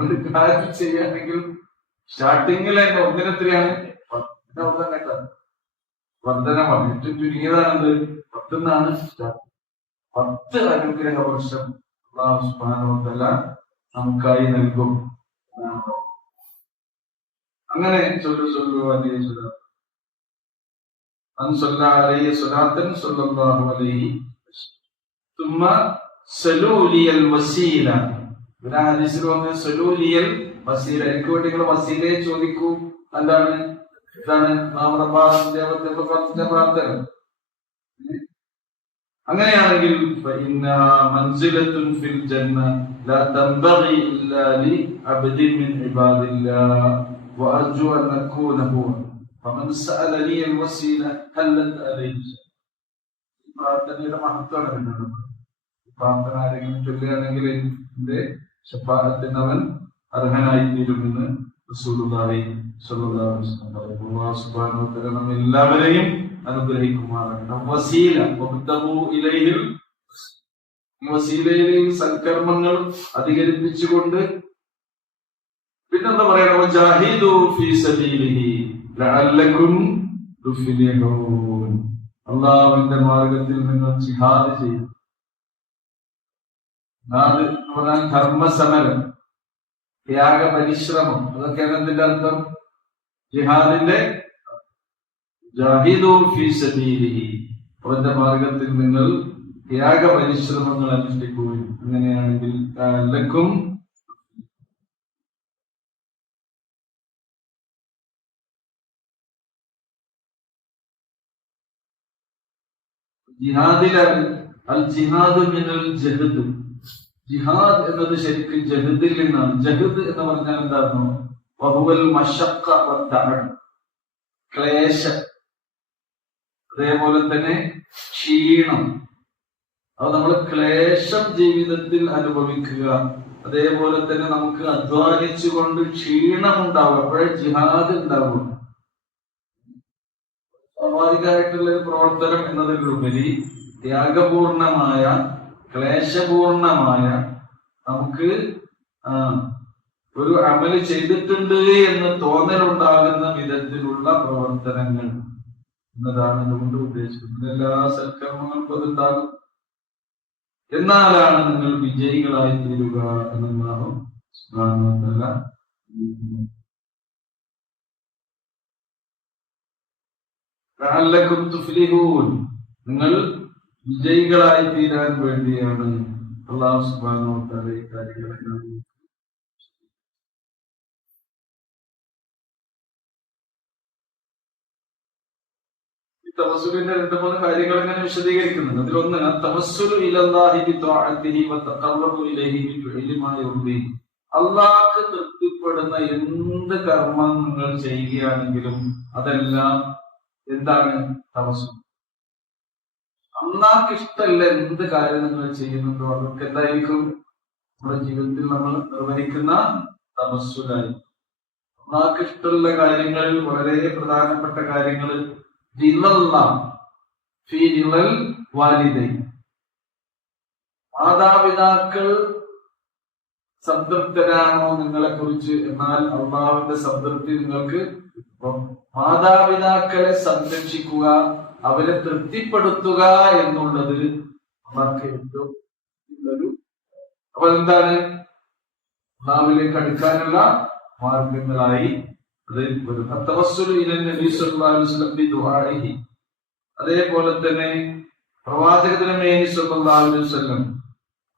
ഒരു കാര്യം ചെയ്യുകയാണെങ്കിൽ സ്റ്റാർട്ടിങ്ങിൽ തന്നെ ഒന്നിനെത്രയാണ്? 10 വർധനമാണ്. ഏറ്റവും ചുരുങ്ങിയതാണെന്ത്? 10 10 അനുഗ്രഹ വർഷം അല്ലാഹു സുബ്ഹാനഹു വ തആല നമുക്കായി നൽകും. അങ്ങനെ ചൊല്ലു അലൈഹി സ്വലാത്ത്, അൻസല്ല അലൈഹി സ്വലാത്തൻ സ്വല്ലല്ലാഹു അലൈഹി തുമ്മ സലൂലിയൽ വസീല, പിന്നെ ഹദീസിൽ വന്ന് സലൂലിയൽ വസീല, എനിക്ക് വേണ്ടി നിങ്ങൾ വസീലയെ ചോദിക്കൂ. എന്താണ് ഇതാണ് നാമത്തെ പ്രാർത്ഥന. അങ്ങനെയാണെങ്കിൽ മൻസിലത്തുൻ ഫിൽ ജന്ന ലാ തൻബഗി ഇല്ലാ ലി അബ്ദിൻ മിൻ ഇബാദില്ലാഹ് വഅർജു അൻ അകൂന ഹുവ ഫമൻ സഅലനി അൽ വസീല ഹല്ലത് അലൈഹി. പ്രാർത്ഥനയുടെ മഹത്വമാണ്. പ്രാർത്ഥന ആരെങ്കിലും ചൊല്ലുകയാണെങ്കിൽ എന്റെ ശഫാഅത്തിന് അവൻ അർഹനായിത്തീരുമെന്ന് റസൂലുള്ളാഹി സ്വല്ലല്ലാഹു അലൈഹി വസല്ലം പറഞ്ഞു. അല്ലാഹു സുബ്ഹാനഹു വ തആല നമ്മെ എല്ലാവരെയും അനുഗ്രഹിക്കുമാറാകട്ടെ. വസീല വബ്തഗു ഇലൈഹിൽ, വസീലയിലെയും സൽക്കർമ്മങ്ങൾ അധികരിപ്പിച്ചുകൊണ്ട് പിന്നെന്താ പറയണോ, ജാഹിദു ഫീ സബീലിഹി ലഅല്ലകും തുഫ്ലിഹൂൻ. അല്ലാഹുവിന്റെ മാർഗത്തിൽ നിങ്ങൾ ജിഹാദ് ചെയ്യും. ജിഹാദ് എന്ന് പറഞ്ഞാൽ ധർമ്മസമരം, ത്യാഗ പരിശ്രമം, അതൊക്കെയാണ് എന്തിന്റെ അർത്ഥം? ജിഹാദിന്റെ ജാഹിദു ഫീ സബീലിഹി, അവന്റെ മാർഗത്തിൽ നിങ്ങൾ ത്യാഗ പരിശ്രമങ്ങൾ അനുഷ്ഠിക്കുകയും. അങ്ങനെയാണെങ്കിൽ ലക്കും ജിഹാദിലാണ്. അൽ ജിഹാദ് മിനൽ ജഹദ്, ജിഹാദ് എന്നത് ശരിക്കും ജഹദിൽ നിന്നാണ്. ജഹദ് എന്ന് പറഞ്ഞാൽ എന്താണോ, വഹുവൽ മശഖ്ഖ വത്തഅബ്, ക്ലേശം, അതേപോലെ തന്നെ ക്ഷീണം. അത് നമ്മൾ ക്ലേശം ജീവിതത്തിൽ അനുഭവിക്കുക, അതേപോലെ തന്നെ നമുക്ക് അധ്വാനിച്ചുകൊണ്ട് ക്ഷീണം ഉണ്ടാവുക, അപ്പോഴേ ജിഹാദ് ഉണ്ടാവുക. സ്വാഭാവികമായിട്ടുള്ള ഒരു പ്രവർത്തനം എന്നതിലുപരി ത്യാഗപൂർണമായ ക്ലേശപൂർണമായ നമുക്ക് ഒരു അമല് ചെയ്തിട്ടുണ്ട് എന്ന് തോന്നലുണ്ടാകുന്ന വിധത്തിലുള്ള പ്രവർത്തനങ്ങൾ എന്നതാണ് അതുകൊണ്ട് ഉദ്ദേശിക്കുന്നത്. എല്ലാ സൽക്കർമ്മങ്ങൾക്കും അതുണ്ടാകും. എന്നാലാണ് നിങ്ങൾ വിജയികളായി തീരുക എന്നാണ് സുബ്ഹാനഹു വ തആല. ലഅല്ലകും തുഫ്ലിഹൂൻ, നിങ്ങൾ വിജയികളായി തീരാൻ വേണ്ടിയാണ് അല്ലാഹു സുബ്ഹാനഹു വ തആല ഈ കാര്യങ്ങൾ. തവസ്സുലിന്റെ 2-3 കാര്യങ്ങൾ ഇങ്ങനെ വിശദീകരിക്കുന്നുണ്ട്. അതിലൊന്ന് തവസ്സുലു ഇലല്ലാഹി ബിത്വാഅത്തിഹി വതഖറബു ഇലൈഹി ബിഫിഇലി മാ യുർദി. അല്ലാഹുക്ക് തൃപ്തിപ്പെടുന്ന എന്ത് കർമ്മം നിങ്ങൾ ചെയ്യുകയാണെങ്കിലും അതെല്ലാം എന്താണ്? തവസ്സുൽ. അല്ലാഹുക്ക് ഇഷ്ടമല്ല എന്ത് കാര്യം നിങ്ങൾ ചെയ്യുന്നുണ്ടോ അതൊക്കെ എന്തായിരിക്കും? നമ്മുടെ ജീവിതത്തിൽ നമ്മൾ നിർവഹിക്കുന്ന തവസ്സുലായി. അല്ലാഹുക്ക് ഇഷ്ടമുള്ള കാര്യങ്ങളിൽ വളരെ പ്രധാനപ്പെട്ട കാര്യങ്ങൾ മാതാപിതാക്കൾ സംതൃപ്തരാണോ നിങ്ങളെ കുറിച്ച്, എന്നാൽ അള്ളാഹുവിന്റെ സംതൃപ്തി നിങ്ങൾക്ക്. മാതാപിതാക്കളെ സംരക്ഷിക്കുക, അവരെ തൃപ്തിപ്പെടുത്തുക എന്നുള്ളത് അള്ളാഹ്ക്ക് ഏറ്റവും ഒരു, അപ്പൊ എന്താണ് അള്ളാഹുവിലേക്ക് അടുക്കാനുള്ള മാർഗങ്ങളായി അത് വരും. തവസ്സുലു ഇലൻ നബി സല്ലല്ലാഹു അലൈഹി വസല്ലം ബിദുആഇഹി, അതേപോലെ തന്നെ പ്രവാചക തിരുമേനി സല്ലല്ലാഹു അലൈഹി വസല്ലം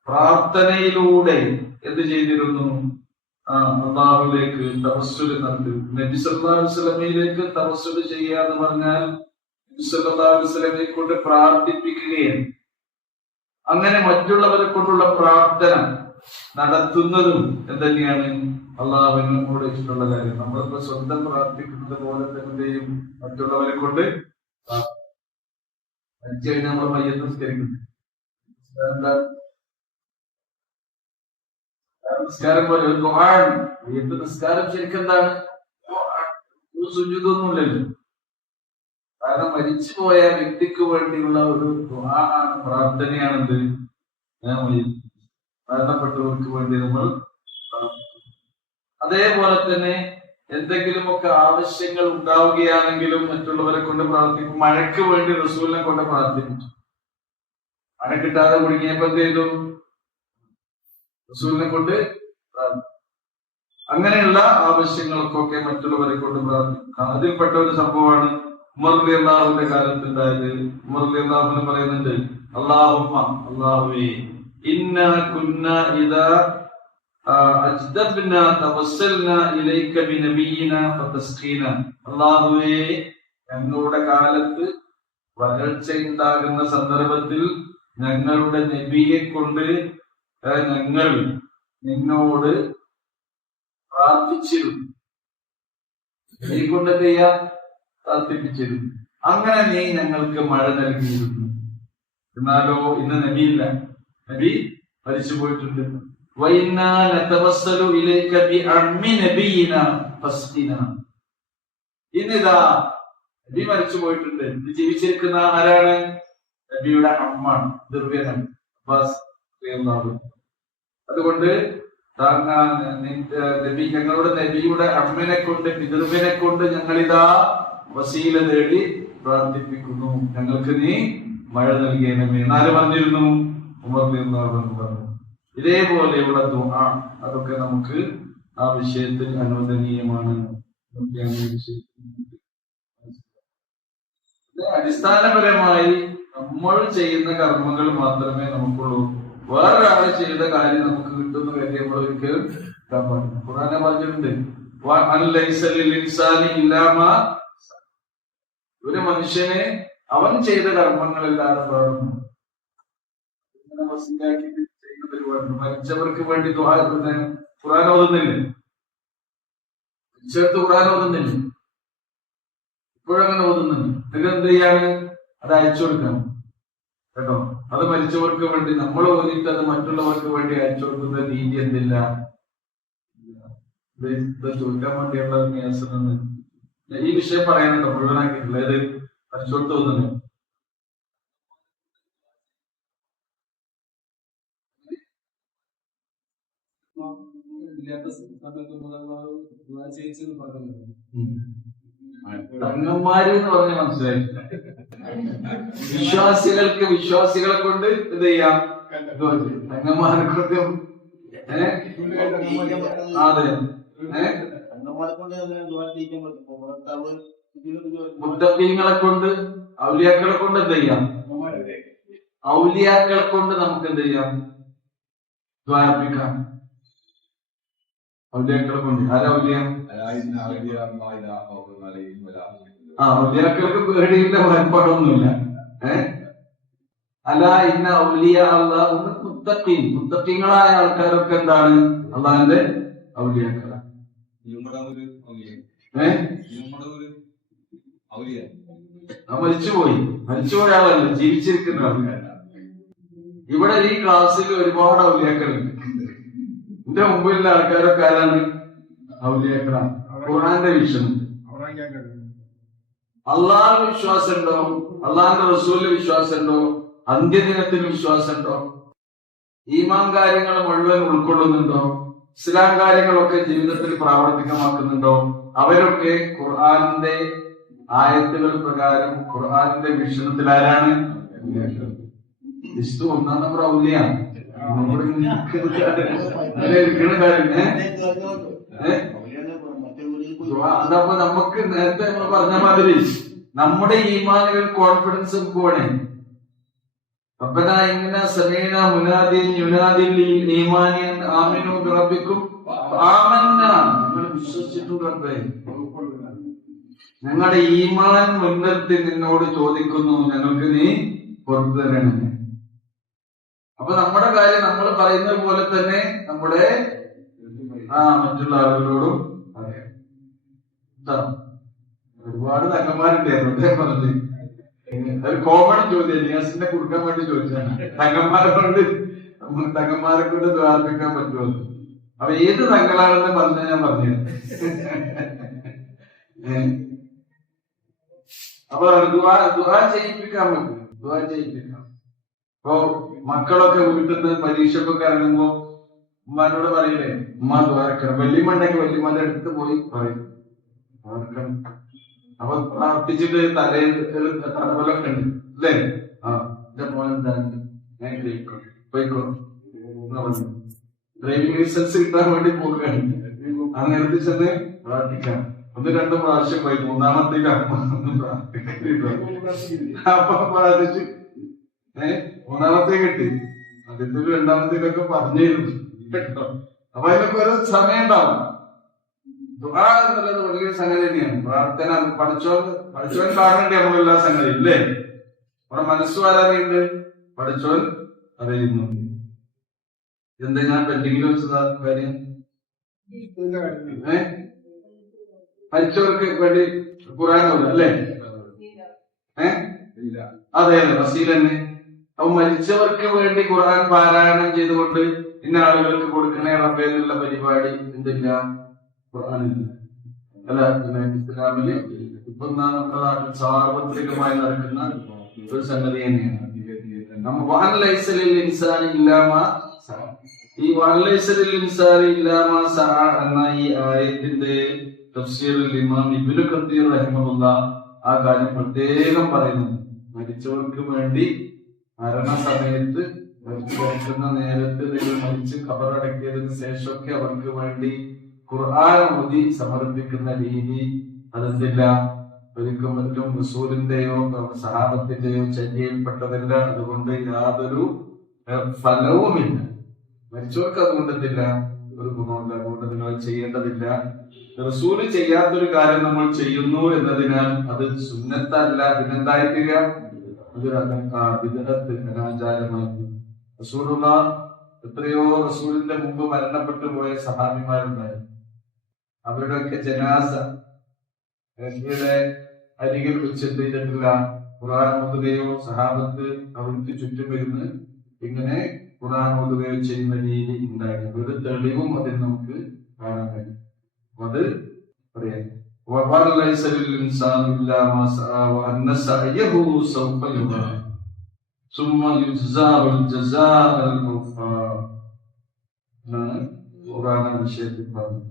പ്രാർത്ഥനയിലൂടെ എന്ത് ചെയ്തിരുന്നു? അല്ലാഹുവിലേക്ക് തവസ്സുൽ നടത്തി. നബി സല്ലല്ലാഹു അലൈഹി വസല്ലമയിലേക്ക് തവസ്സുൽ ചെയ്യുക എന്ന് പറഞ്ഞാൽ നബി സല്ലല്ലാഹു അലൈഹി വസല്ലമയെ കൊണ്ട് പ്രാർത്ഥിപ്പിക്കുകയാണ്. അങ്ങനെ മറ്റുള്ളവരെ കൊണ്ടുള്ള പ്രാർത്ഥന നടത്തുന്നതും എന്തൊക്കെയാണ്? അള്ളാഹുവിന് നമ്മോട് ഇഷ്ടമുള്ള കാര്യം. നമ്മളിപ്പോ സ്വന്തം പ്രാർത്ഥിക്കുന്നത് പോലെ തന്നെയും മറ്റുള്ളവരെ കൊണ്ട് മരിച്ചു കഴിഞ്ഞാൽ നമ്മൾ മയ്യത്ത് നിസ്കരിക്കുന്നു. നിസ്കാരം പോലെ ഒരു ദുആണ്. മയ്യത്ത് നിസ്കാരം ശരിക്കും എന്താണ്? സുജൂദൊന്നുമില്ലല്ലോ. കാരണം മരിച്ചു പോയ വ്യക്തിക്ക് വേണ്ടിയുള്ള ഒരു ദുആണ്, പ്രാർത്ഥനയാണെന്ത്? മരണപ്പെട്ടവർക്ക് വേണ്ടി നമ്മൾ. അതേപോലെ തന്നെ എന്തെങ്കിലുമൊക്കെ ആവശ്യങ്ങൾ ഉണ്ടാവുകയാണെങ്കിലും മറ്റുള്ളവരെ കൊണ്ട് പ്രാർത്ഥിക്കും. മഴയ്ക്ക് വേണ്ടി റസൂലിനെ കൊണ്ട് പ്രാർത്ഥിപ്പിച്ചു. മഴ കിട്ടാതെ കുടുങ്ങിയപ്പോ എന്ത് ചെയ്തു? റസൂലിനെ കൊണ്ട് അങ്ങനെയുള്ള ആവശ്യങ്ങൾക്കൊക്കെ മറ്റുള്ളവരെ കൊണ്ട് പ്രാർത്ഥിക്കും. അതിൽപ്പെട്ട ഒരു സംഭവമാണ് ഉമർ റളിയല്ലാഹുവിന്റെ കാലത്തുണ്ടായത്. ഉമർ റളിയല്ലാഹു പറയുന്നുണ്ട്, അല്ലാഹുമ്മ, അല്ലാഹുവേ, ഇന്നാ കുന്നാ ഇദാ അല്ലാഹുവേ, ഞങ്ങളുടെ കാലത്ത് വരൾച്ചയുണ്ടാകുന്ന സന്ദർഭത്തിൽ ഞങ്ങളുടെ നബിയെ കൊണ്ട് ഞങ്ങൾ നിന്നോട് പ്രാർത്ഥിച്ചിരുന്നു. നീ കൊണ്ട് എന്ത് ചെയ്യാ? പ്രാർത്ഥിപ്പിച്ചിരുന്നു. അങ്ങനെ നീ ഞങ്ങൾക്ക് മഴ നൽകിയിരുന്നു. എന്നാലോ ഇന്ന് നബിയില്ല, നബി മരിച്ചു പോയിട്ടുണ്ട്. ഇന്നിതാ നബി മരിച്ചു പോയിട്ടുണ്ട്. ഇത് ജീവിച്ചിരിക്കുന്ന ആരാണ്? നബിയുടെ അമ്മാണ്, ദുർവ്യനാണ് അബ്ബാസ്. അതുകൊണ്ട് നബി, ഞങ്ങളുടെ നബിയുടെ അമ്മനെ കൊണ്ട്, പിതൃവിനെ കൊണ്ട് ഞങ്ങളിതാ വസീല തേടി പ്രാർത്ഥിപ്പിക്കുന്നു, ഞങ്ങൾക്ക് നീ മഴ നൽകിയണമേ. എന്നാലും പറഞ്ഞിരുന്നു ഉമർ പറഞ്ഞു. ഇതേപോലെയുള്ള ദുആ അതൊക്കെ നമുക്ക് ആ വിഷയത്തിൽ അനുവദനീയമാണ്. അടിസ്ഥാനപരമായി നമ്മൾ ചെയ്യുന്ന കർമ്മങ്ങൾ മാത്രമേ നമുക്കുള്ളൂ. വേറൊരാള് ചെയ്ത കാര്യം നമുക്ക് കിട്ടുന്ന കാര്യം നമ്മൾ ഒരിക്കലും ഖുർആനെ പറഞ്ഞിട്ടുണ്ട്, ഒരു മനുഷ്യനെ അവൻ ചെയ്ത കർമ്മങ്ങളല്ലാതെ പറഞ്ഞു ചെയ്യുന്ന പരിപാടി. മരിച്ചവർക്ക് വേണ്ടി ഖുർആൻ ഓതുന്നില്ലേ? ചേർത്ത് ഖുർആൻ ഓതുന്നില്ലേ? ഇപ്പോഴങ്ങനെ ഓതുന്നുണ്ട്. എന്നിട്ട് എന്ത് ചെയ്യാണ്? അത് അയച്ചു കൊടുക്കണം കേട്ടോ. അത് മരിച്ചവർക്ക് വേണ്ടി നമ്മൾ ഓതിയിട്ട് അത് മറ്റുള്ളവർക്ക് വേണ്ടി അയച്ചു കൊടുക്കുന്ന രീതി എന്തില്ല. ചോദിക്കാൻ വേണ്ടിയുള്ള ഈ വിഷയം പറയാനുണ്ടോ? മുഴുവനാക്കിയിട്ടില്ല. ഇത് അയച്ചു കൊടുത്ത് തോന്നുന്നു. തങ്ങന്മാര് എന്ന് പറഞ്ഞ മനസ്സിലായിട്ടില്ല. വിശ്വാസികളെ കൊണ്ട് എന്ത് ചെയ്യാം? തങ്ങന്മാരെ കൊണ്ട് അതെ മുത്തഖീങ്ങളെ കൊണ്ട്, ഔലിയാക്കളെ കൊണ്ട് എന്ത് ചെയ്യാം? ഔലിയാക്കളെ കൊണ്ട് നമുക്ക് എന്ത് ചെയ്യാം? ദ്വാരപ്പിക്കാം. ഔലിയാക്കളെ കൊണ്ട്. ആരാ ഔലിയ? ഔലിയാക്കൾക്ക് പേടിയില്ല, ഭയപ്പാടൊന്നുമില്ല. അല്ല ഇന്ന ഔലിയ അല്ലാഹ് മുത്തഖീൻ, മുത്തഖീങ്ങളായ ആൾക്കാരൊക്കെ എന്താണ്? അള്ളാഹിന്റെ ഔലിയാക്കളാണ്. മരിച്ചുപോയ ആളല്ല, ജീവിച്ചിരിക്കുന്ന ആൾക്കാരാണ്. ഇവിടെ ഈ ക്ലാസ്സിൽ ഒരുപാട് ഔലിയാക്കളുണ്ട്. എന്റെ മുമ്പിലുള്ള ആൾക്കാരൊക്കെ ആരാണ്? ഔലിയാക്കളാണ്. ഖുർആന്റെ വിഷയം, അള്ളാഹ് വിശ്വാസമുണ്ടോ? അള്ളാഹിന്റെ റസൂലിന് വിശ്വാസമുണ്ടോ? അന്ത്യദിനത്തിന് വിശ്വാസമുണ്ടോ? ഈമാൻ കാര്യങ്ങൾ മുഴുവൻ ഉൾക്കൊള്ളുന്നുണ്ടോ? ഇസ്ലാം കാര്യങ്ങളൊക്കെ ജീവിതത്തിൽ പ്രാവർത്തികമാക്കുന്നുണ്ടോ? അവരൊക്കെ ഖുർആന്റെ ആയത്തുകൾ പ്രകാരം ഖുർആന്റെ വീക്ഷണത്തിൽ ആരാണ്? ക്രിസ്തു ഒന്നാം നമ്പർ ഔലിയാണ്. അതപ്പോ നമുക്ക് നേരത്തെ നമ്മൾ പറഞ്ഞ മാതിരി നമ്മുടെ ഈമാനിൽ കോൺഫിഡൻസ് പോണേ. ربنا إننا سمعنا مناديا ينادي للإيمان أن آمنوا بربكم فآمنا. നിങ്ങൾ വിശ്വസിച്ചിട്ടുണ്ട് റബ്ബേ. ഞങ്ങളുടെ ഈമാൻ മുൻനിർത്തി നിന്നോട് ചോദിക്കുന്നു, ഞങ്ങൾക്ക് നീ പുറത്തു തരണമേ. അപ്പൊ നമ്മുടെ കാര്യം നമ്മൾ പറയുന്നത് പോലെ തന്നെ നമ്മുടെ മറ്റുള്ള ആളുകളോടും പറയാം. ഒരുപാട് തങ്ങന്മാരുണ്ടായിരുന്നു. അദ്ദേഹം പറഞ്ഞു ഒരു കോമൺ ചോദ്യം നിയാസിന്റെ കൊടുക്കാൻ വേണ്ടി ചോദിച്ചാണ്, തങ്ങന്മാരെ കൊണ്ട് ദ്വാർപ്പിക്കാൻ പറ്റുമോ? അപ്പൊ ഏത് തങ്ങളാണെന്ന് പറഞ്ഞ ഞാൻ പറഞ്ഞു. അപ്പൊ ദുആ ചെയ്യിപ്പിക്കാൻ പറ്റും, ദുആ ചെയ്യിപ്പിക്കാം. ഇപ്പൊ മക്കളൊക്കെ വീട്ടിൽ നിന്ന് പരീക്ഷക്കൊക്കെ ഇറങ്ങുമ്പോ ഉമ്മാനോട് പറയില്ലേ, ഉമ്മ ദ്വാരക്കണം. വല്യമ്മണ്ടെങ്കിൽ വല്യമ്മന്റെ അടുത്ത് പോയി പറയും ദ്വാരക്കണം. അപ്പൊ പ്രാർത്ഥിച്ചിട്ട് തലയിൽ തടവലൊക്കെ ഉണ്ട് അല്ലേ? എന്റെ മോനെന്താണ് ഞാൻ പോയിക്കോ. ഡ്രൈവിംഗ് ലൈസൻസ് കിട്ടാൻ വേണ്ടി പോകുകയാണ്. അങ്ങനെ ചെന്ന് പ്രാർത്ഥിക്കാം. 1-2 പ്രാവശ്യം പോയി. മൂന്നാമത്തേക്ക് അപ്പൊ പ്രാർത്ഥിച്ചു. മൂന്നാമത്തെ കിട്ടി. അതിന്റെ 2ാമത്തേക്കൊക്കെ പറഞ്ഞിരുന്നു കേട്ടോ. അപ്പൊ അതിനൊക്കെ ഒരു സമയം ഉണ്ടാവും. ദുആ എന്നുള്ളത് വലിയ സംഗതി തന്നെയാണ്. പ്രാർത്ഥന പഠിച്ചോൻ കാണേണ്ടി നമ്മളെല്ലാ സംഗതി ഇല്ലേ? നമ്മുടെ മനസ്സും ആരറിയുണ്ട്? പഠിച്ചോൻ അറിയുന്നു. എന്താ ഞാൻ പെൻഡിങ്ങിൽ വെച്ചതാ കാര്യം? മരിച്ചവർക്ക് വേണ്ടി ഖുർആൻ അല്ലേ? അതെ റസീൽ തന്നെ. അപ്പൊ മരിച്ചവർക്ക് വേണ്ടി ഖുർആൻ പാരായണം ചെയ്തുകൊണ്ട് ഇന്ന ആളുകൾക്ക് കൊടുക്കണേ റബ്ബേ എന്നുള്ള പരിപാടി എന്തില്ല? ഖുർആനില്ല. അല്ല, പിന്നെ ഇസ്ലാമില് ഇപ്പൊ നമ്മുടെ നാട്ടിൽ സാർവത്രികമായി നടക്കുന്ന ഒരു സംഗതി തന്നെയാണ്. ഈ എന്ന ഈ ആയത്തിന്റെ തഫ്സീറിൽ ഇമാം ഇബ്നു കത്തീർ റഹിമഹുല്ലാഹ് ആ കാര്യം പ്രത്യേകം പറയുന്നു. മരിച്ചവർക്ക് വേണ്ടി മരണസമയത്ത് മരിക്കുന്ന നേരത്ത് നിങ്ങൾ മരിച്ച് ഖബറടക്കിയതിനു ശേഷമൊക്കെ അവർക്ക് വേണ്ടി ഖുർആൻ ഓതി സമർപ്പിക്കുന്ന രീതി അതെന്തില്ല? ഒരിക്കലും റസൂലിന്റെയോ സഹാബത്തിന്റെയോ ചര്യയിൽപ്പെട്ടതല്ല. അതുകൊണ്ട് യാതൊരു ഫലവുമില്ല. മരിച്ചവർക്ക് അതുകൊണ്ട് എന്തില്ല? ഒരു ഗുണമില്ല. അതുകൊണ്ട് നിങ്ങൾ ചെയ്യേണ്ടതില്ല. റസൂല് ചെയ്യാത്തൊരു കാര്യം നമ്മൾ ചെയ്യുന്നു എന്നതിനാൽ അത് സുന്നത്തല്ല. പിന്നെന്തായിട്ടില്ല? അതൊരു അനാചാരമായി. റസൂലുള്ളാഹ് എത്രയോ റസൂലിന്റെ മുമ്പ് മരണപ്പെട്ടു പോയ സഹാബിമാരുണ്ടായിരുന്നു. അവരുടെയൊക്കെ ജനാസ റസൂലിന്റെ അരികിൽ വെച്ച് എന്ത് ചെയ്തിട്ടില്ല? ഖുർആൻ ഓതുകയോ സഹാബത്ത് അവർക്ക് ചുറ്റും ഇരുന്ന് ഇങ്ങനെ ഖുർആൻ ഓതുകയോ ചെയ്യുന്ന രീതി ഉണ്ടായിരുന്നു. ഒരു തെളിവും അതിൽ നമുക്ക് കാണാൻ കഴിയും. അത് പറയാം. വിഷയത്തിൽ പറഞ്ഞത്.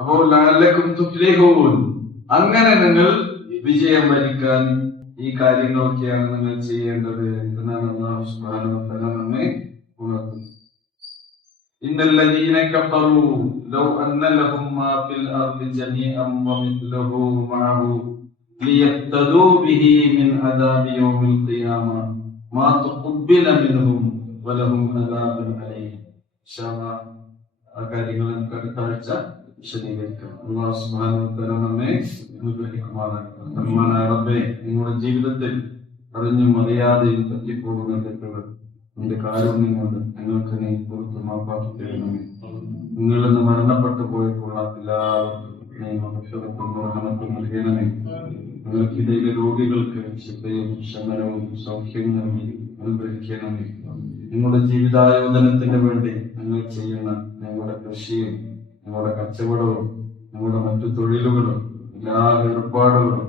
അപ്പോൾ ലഅല്ലക്കും തുഫ്ലിഹൂൻ, അങ്ങനെ നിങ്ങൾ വിജയം വരിക്കാൻ ഈ കാര്യങ്ങളൊക്കെയാണ് നിങ്ങൾ ചെയ്യേണ്ടത് എന്നാണ് അല്ലാഹു സുബ്ഹാനഹു വ തആല നമ്മെ ഉണർത്തുന്നത്. ഇന്നല്ലദീന കഫറൂ ലൗ അന്ന ലഹും മാ ഫിൽ അർദി ജമീഅൻ വ മിത്ലുഹു മഅഹു ലിയഫ്തദൂ ബിഹി മിൻ അദാബി യൗമിൽ ഖിയാമ മാ തുഖബ്ബില മിൻഹും വ ലഹും അദാബുൻ അലീം. ഇൻഷാ അല്ലാഹ് ആ കാര്യങ്ങൾ നമുക്ക് അടുത്ത ആഴ്ച വിശദീകരിക്കാം. അല്ലാഹു സുബ്ഹാനഹു വ തആല നമ്മെ അനുഗ്രഹിക്കുമാറാകട്ടെ. റഹ്മാനായ റബ്ബേ, നിങ്ങളുടെ ജീവിതത്തിൽ അറിഞ്ഞും അറിയാതെയും പറ്റിപ്പോകുന്ന തെറ്റുകൾ നിന്റെ കാരുണ്യം കൊണ്ട് ഞങ്ങൾക്ക് നീ പുറത്ത് മാപ്പാക്കി തരണമേ. നിങ്ങളിൽ നിന്ന് മരണപ്പെട്ടു പോയിട്ടുള്ള എല്ലാവർക്കും നീ മഹത്വത്തും റഹ്മത്തും നൽകണമേ. ഞങ്ങൾക്കിടയിലെ രോഗികൾക്ക് ശിഫയും ശമനവും സൗഖ്യങ്ങളും അനുഗ്രഹിക്കണമേ. നിങ്ങളുടെ ജീവിതായോധനത്തിന് വേണ്ടി ഞങ്ങൾ ചെയ്യുന്ന ഞങ്ങളുടെ കൃഷിയും ഞങ്ങളുടെ കച്ചവടവും ഞങ്ങളുടെ മറ്റു തൊഴിലുകളും എല്ലാ ഏർപ്പാടുകളും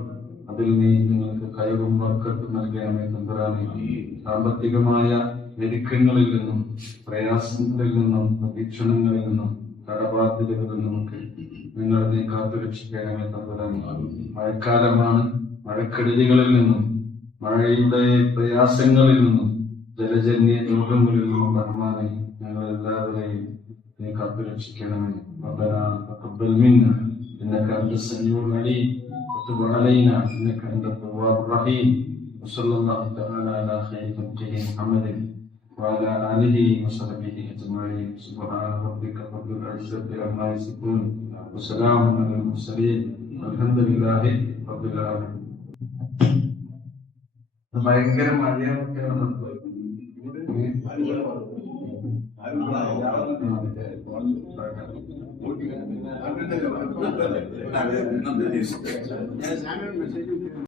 അതിൽ നീ നിങ്ങൾക്ക് കയറും വർക്കത്തും നൽകണമേ തമ്പുരാനേ. സാമ്പത്തികമായ ഞെരുക്കങ്ങളിൽ നിന്നും പ്രയാസങ്ങളിൽ നിന്നും പരീക്ഷണങ്ങളിൽ നിന്നും കടബാധ്യതകളിൽ നിന്നൊക്കെ നിങ്ങൾ നീ കാത്തുരക്ഷിക്കണമേ തമ്പുരാനേ. മഴക്കാലമാണ്. മഴക്കെടുതികളിൽ നിന്നും മഴയുടെ പ്രയാസങ്ങളിൽ നിന്നും ജലജന്യ രോഗങ്ങളിൽ നിന്നും റഹ്മാനേ ഞങ്ങൾ എല്ലാവരെയും നീ കാത്തുരക്ഷിക്കണമേ. ربنا تقبل منا انك انت السميع العليم وتب علينا انك انت التواب الرحيم. وصلى الله تعالى على خير خلقه محمد وعلى اله وصحبه اجمعين. سبحان ربك رب العزه عما يصفون وسلام على المرسلين والحمد لله رب العالمين. ഭയങ്കര മഴയൊക്കെയാണ്. ഞാൻ